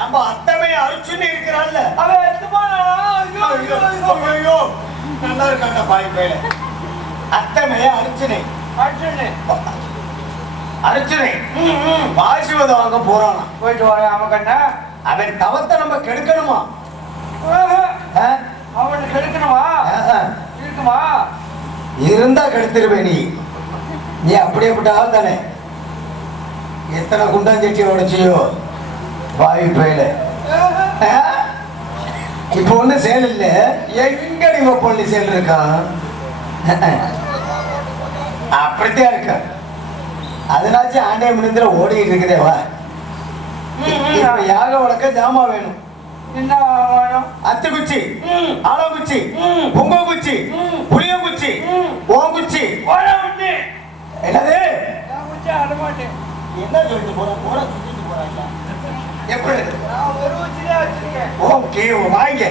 நம்ம அத்தமே அரிச்சுன்னு இருக்கிறாள். நல்லா இருக்காண்ட பாய் பயில. அத்தமே அரிச்சனை அரிச்சனை வாசிவதம் வாங்க போறானா? போயிட்டு வர அவன் கண்ணா அவன் தவத்தை நம்ம கெடுக்கணுமா? ஆ? அவனை கெடுக்கணுமா? இருக்குமா? இருந்தா கெடுத்துருவேன். நீ அப்படியேப்பட்ட ஆள் தானே. எத்தனை குண்டாஞ்செட்டி உடைச்சியோ வாய் பயில. இப்போ ஒண்ணு சேல் இல்ல, எங்கடி பொண்ணு சேல் இருக்கான். அப்படித்தான் இருக்க. அதனாச்சும் ஆண்டே முடிந்துல ஓடிட்டு இருக்குதேவா. இப்ப யாக வளர்க்க ஜாமா வேணும். என்ன வேணும்? அத்து குச்சி, ஆள குச்சி, பொங்க குச்சி, புளிய குச்சி, ஓங்குச்சி. என்னது? அடமாட்டேன். என்ன சொல்லிட்டு போற சுத்திட்டு போறாங்க. எப்படி? நான் ஒரு வச்சுதான் வச்சிருக்கேன். ஓகே, வாங்க.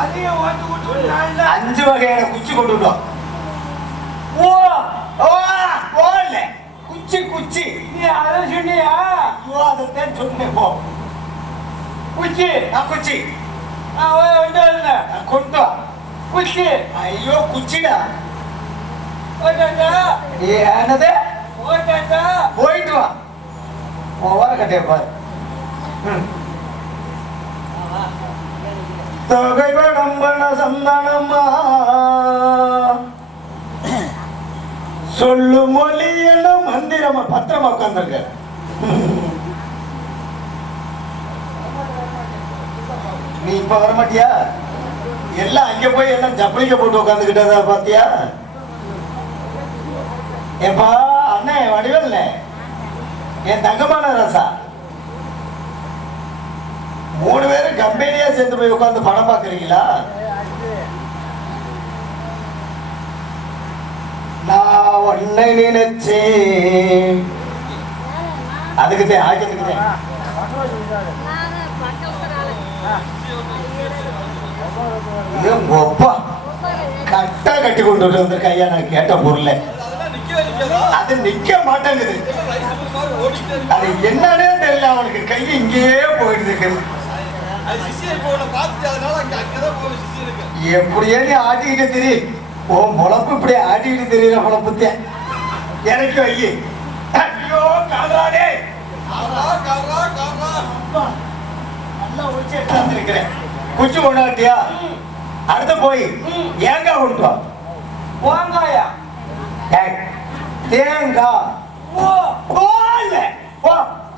அதையும் ஓட்டு விட்டு நான் தான் 5 வகையான குச்சி கொண்டு விட்டோம். ஓ ஓல குச்சி குச்சி. நீ அதை சொன்னியா? ஐயோ, அதைத்தான் சொன்னேன். போ குச்சி. குச்சி நான் கொண்டு வா. குச்சி. ஐயோ, குச்சிடா. ஓட்டாண்டா. என்னது? ஓட்டாண்டா. போயிட்டு வா. ஓவர கட்டைய பாரு. தொகை வடம்பன சந்தானம்மா சொல்லு மொழி என்ன மந்திரமா பத்திரமா உட்கார்ந்துருக்க. நீ இப்ப வர மாட்டியா? எல்லாம் அங்க போய் எல்லாம் ஜப்பளிக்க போட்டு உட்காந்துக்கிட்டதா பாத்தியா? ஏப்பா அண்ணே வடிவல்ல, என் தங்கமான ராசா, 3 பேரும் கம்பெனியா சேர்ந்து போய் உட்காந்து படம் பாக்குறீங்களா? நான் உன்னை நினைச்சேன். அதுக்குதான் ஆக்கியதுக்குதான் ஒப்பா கட்டா கட்டி கொண்டு வந்திருக்க ஐயா. நான் கேட்ட பொருள் அது நிக்க மாட்டேங்குது. அது என்னன்னே தெரியல. அவனுக்கு கை இங்கேயே போயிட்டு இருக்கு. எப்படியே நீ ஆட்டிக்கிட்டு தெரிய. உன் பொழப்பு இப்படி ஆட்டிக்கிட்டு தெரியல. பொழப்புத்தேன் எனக்கு வை. ஐயோ காதலாடே, நல்லா ஒழிச்சு எடுத்துருக்கிறேன். குச்சி கொண்டாட்டியா? அடுத்து போய் ஏங்காய் கொண்டு வா. வாங்காயா? தேங்காய்.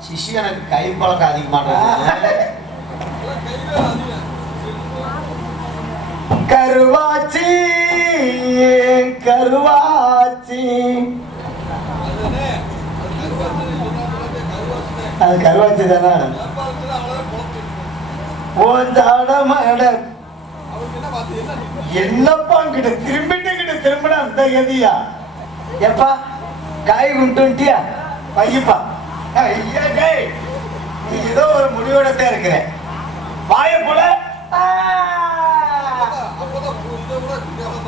சிஷியனுக்கு கை பழக்கம் அதிகமாக. கருவாச்சி கருவாச்சி, அது கருவாச்சி தானே. என்னப்பா கிட்ட திரும்பிட்டு திரும்பினா அந்த கதியா? எப்பா காய் குண்டுட்டியா? பையப்பா நீ ஏதோ ஒரு முடிவோடத்தான் இருக்கிற. வாய போல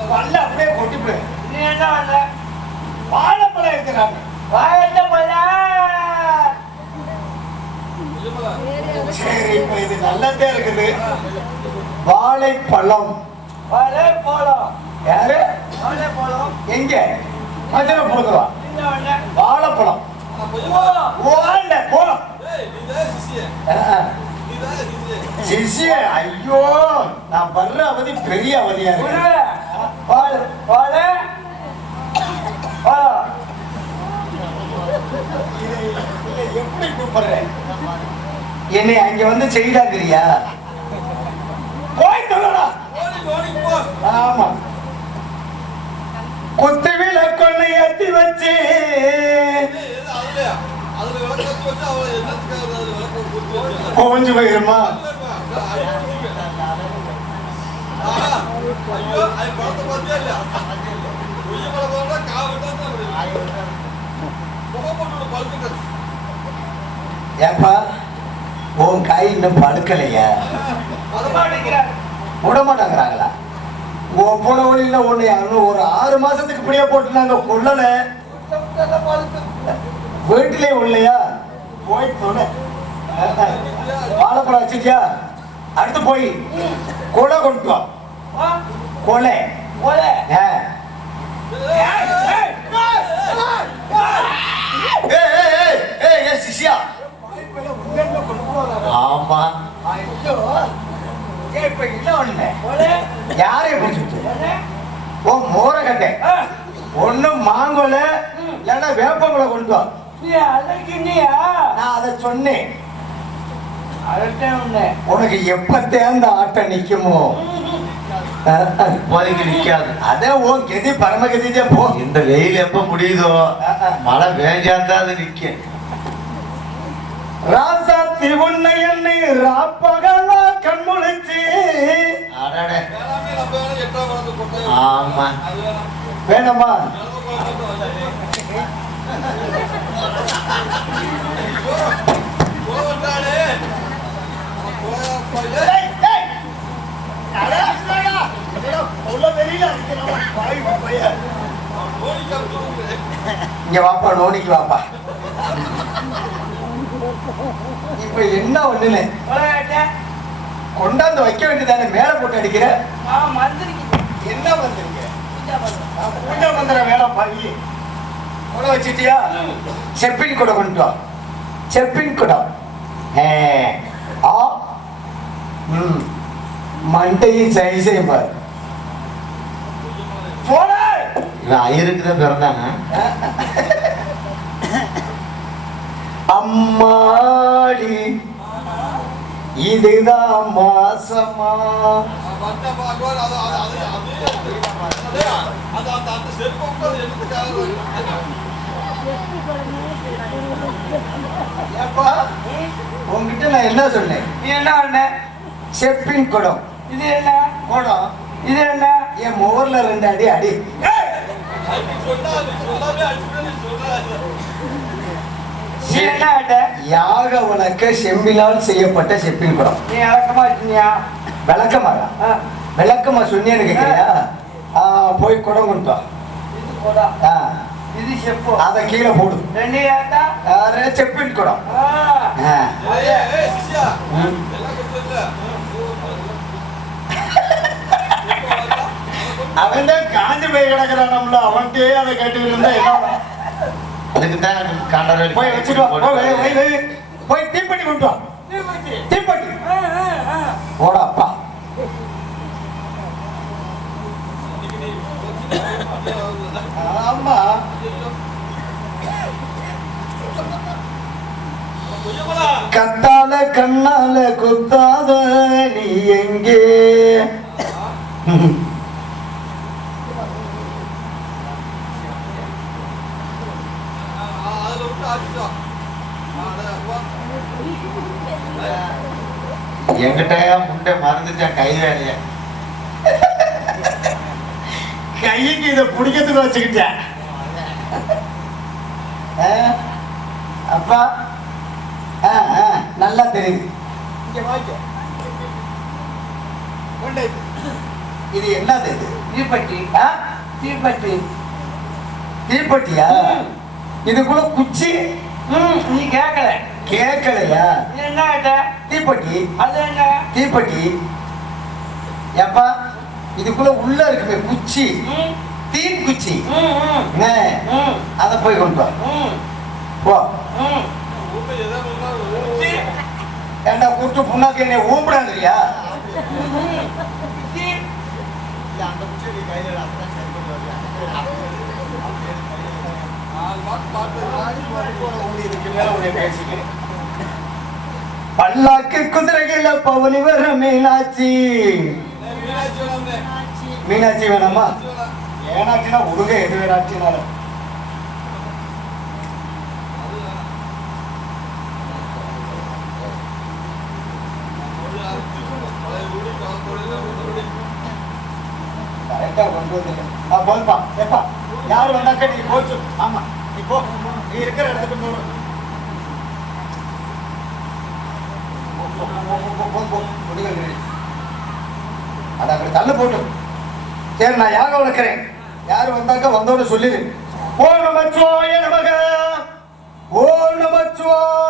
பல்ல அப்படியே கொட்டிவிடு. நீ என்ன பண்ண? வாழைப்பழம் இருக்கிறாங்க. வாயத்த பல. சரி, இப்ப இது நல்லதே இருக்குது. வாழைப்பழம். வாழைப்பழம். யாரு? வாழைப்பழம். எங்க? மதுரை போடுவா. வாழைப்பழம். சிசிய. ஐயோ, நான் படுற அவதி பெரிய அவதியா இருக்கு. எப்படி கூப்பிடுறேன்? என்னை அங்க வந்து செய்தாங்கிறியா? போய் சொல்லடா. ஆமா, குத்து விளக்கொன்னை ஏத்தி வச்சு கொஞ்சு போயிருமா? ஏப்பா உன் காய் இன்னும் பழுக்கலையா? விட மாட்டாங்கிறாங்களா? உன் போன வழியில ஒண்ணு ஒரு 6 மாசத்துக்கு இப்படியே போட்டு நாங்க கொள்ளல. வீட்டிலே உள்ளையா? போய் தொலை. வாழைப்பழம் வச்சுட்டியா? அடுத்து போய் கொலை கொண்டு வா. கொலை கொலை. சிஷியா, ஆமா என்ன ஒண்ணு யாரையும் பிடிச்சிட்டு ஓ மோர கட்டை ஒண்ணு மாங்கொலை இல்லைன்னா வேப்பங்குலை கொண்டு வா. நான் அதை சொன்னேன். உனக்கு எப்ப தேர்ந்த ஆட்டம் நிக்குமோ இப்போதைக்கு நிக்காது. அதே ஓ கெதி பரமகதிஜே போ. இந்த வெயில் எப்ப முடியுதோ மழை வேஞ்சாதான் அது நிக்கும். ராசா திவுன்னை என்னை ராப்பகலா கண்முழிச்சு. அடடே. ஆமா வேணாமா இங்க வாப்பா நோடிக்கு வாப்பா. இப்ப என்ன ஒண்ணுன்னு கொண்டாந்து வைக்க வேண்டியதானே மேல போட்டு அடிக்கிற என்ன வந்திருக்க பூஜை மந்திரம் வேணாம் பாவி கொடை வச்சிட்டியா செப்பின் கொடை கொண்டு வா செப்பின் குடம் ஆ மண்டையும் சைஸையும் பாரு போன இவன் ஐயருக்கு தான் பிறந்தாங்க. அம்மாடி இதுதான் மாசமா உங்ககிட்ட நான் என்ன சொன்னேன்? நீ என்ன பண்ண? செப்பின் குடம். இது என்ன குடம்? இது என்ன? என் மோர்ல 2 அடி அடி. யாக உனக்கு செம்பிலால் செய்யப்பட்ட செப்பின் குடம். நீ விளக்கமா சொன்னியா? விளக்கமாடா விளக்கமா சொன்னியான்னு கேட்கறியா? போய் குடம் கொண்டு வா. இது செப்பு. அத கீழே போடு. செப்பின் குடம். அவன் தான் காஞ்சி போய் கிடக்குறான். நம்மள அவன்கிட்டயே அதை கேட்டு இருந்தா என்ன? அதுக்கு தான் காண்டரை போய் வச்சுட்டு வா. போய் தீப்பெட்டி கொண்டு வா. தீப்பெட்டி போடா அப்பா. ஆமா கத்தால கண்ணால குத்தாத நீ எங்கே? என்கிட்ட முண்டை மறந்துச்சா கை வேலைய கைக்கு இதை பிடிக்கிறதுக்கு வச்சுக்கிட்டேன். அப்பா நல்லா தெரியுது. இது என்னது? இது தீப்பெட்டி. தீப்பெட்டி. தீப்பெட்டியா? இதுக்குள்ள குச்சி. நீ கேட்கல. கேட்கலையா? என்ன தீப்பெட்டி? அது என்ன தீப்பெட்டி? ஏப்பா இதுக்குள்ள உள்ள இருக்குமே குச்சி, தீன் குச்சி. அத போய் கொண்டு வா. போ. ஏண்டா கூட்டு புண்ணாக்கு என்னை ஊம்புறாங்கய்யா? பல்லாக்கு குதிரைகள பவனி வர மீனாட்சி. மீனாட்சி வேணாமா? ஏனாட்சினா உருக எது வேணாட்சினால கொண்டு வந்து போதுப்பா. எப்பா யாரு வந்தாக்க நீ போச்சு. ஆமா நீ போ. நீ இருக்கிற இடத்துக்கு போகணும். அதை அப்படி தள்ளு போட்டு. சரி நான் யாக வளர்க்கிறேன். யாரு வந்தாக்க வந்தோன்னு சொல்லிடு. ஓ நமச்சிவாய நமக. ஓ நமச்சிவாய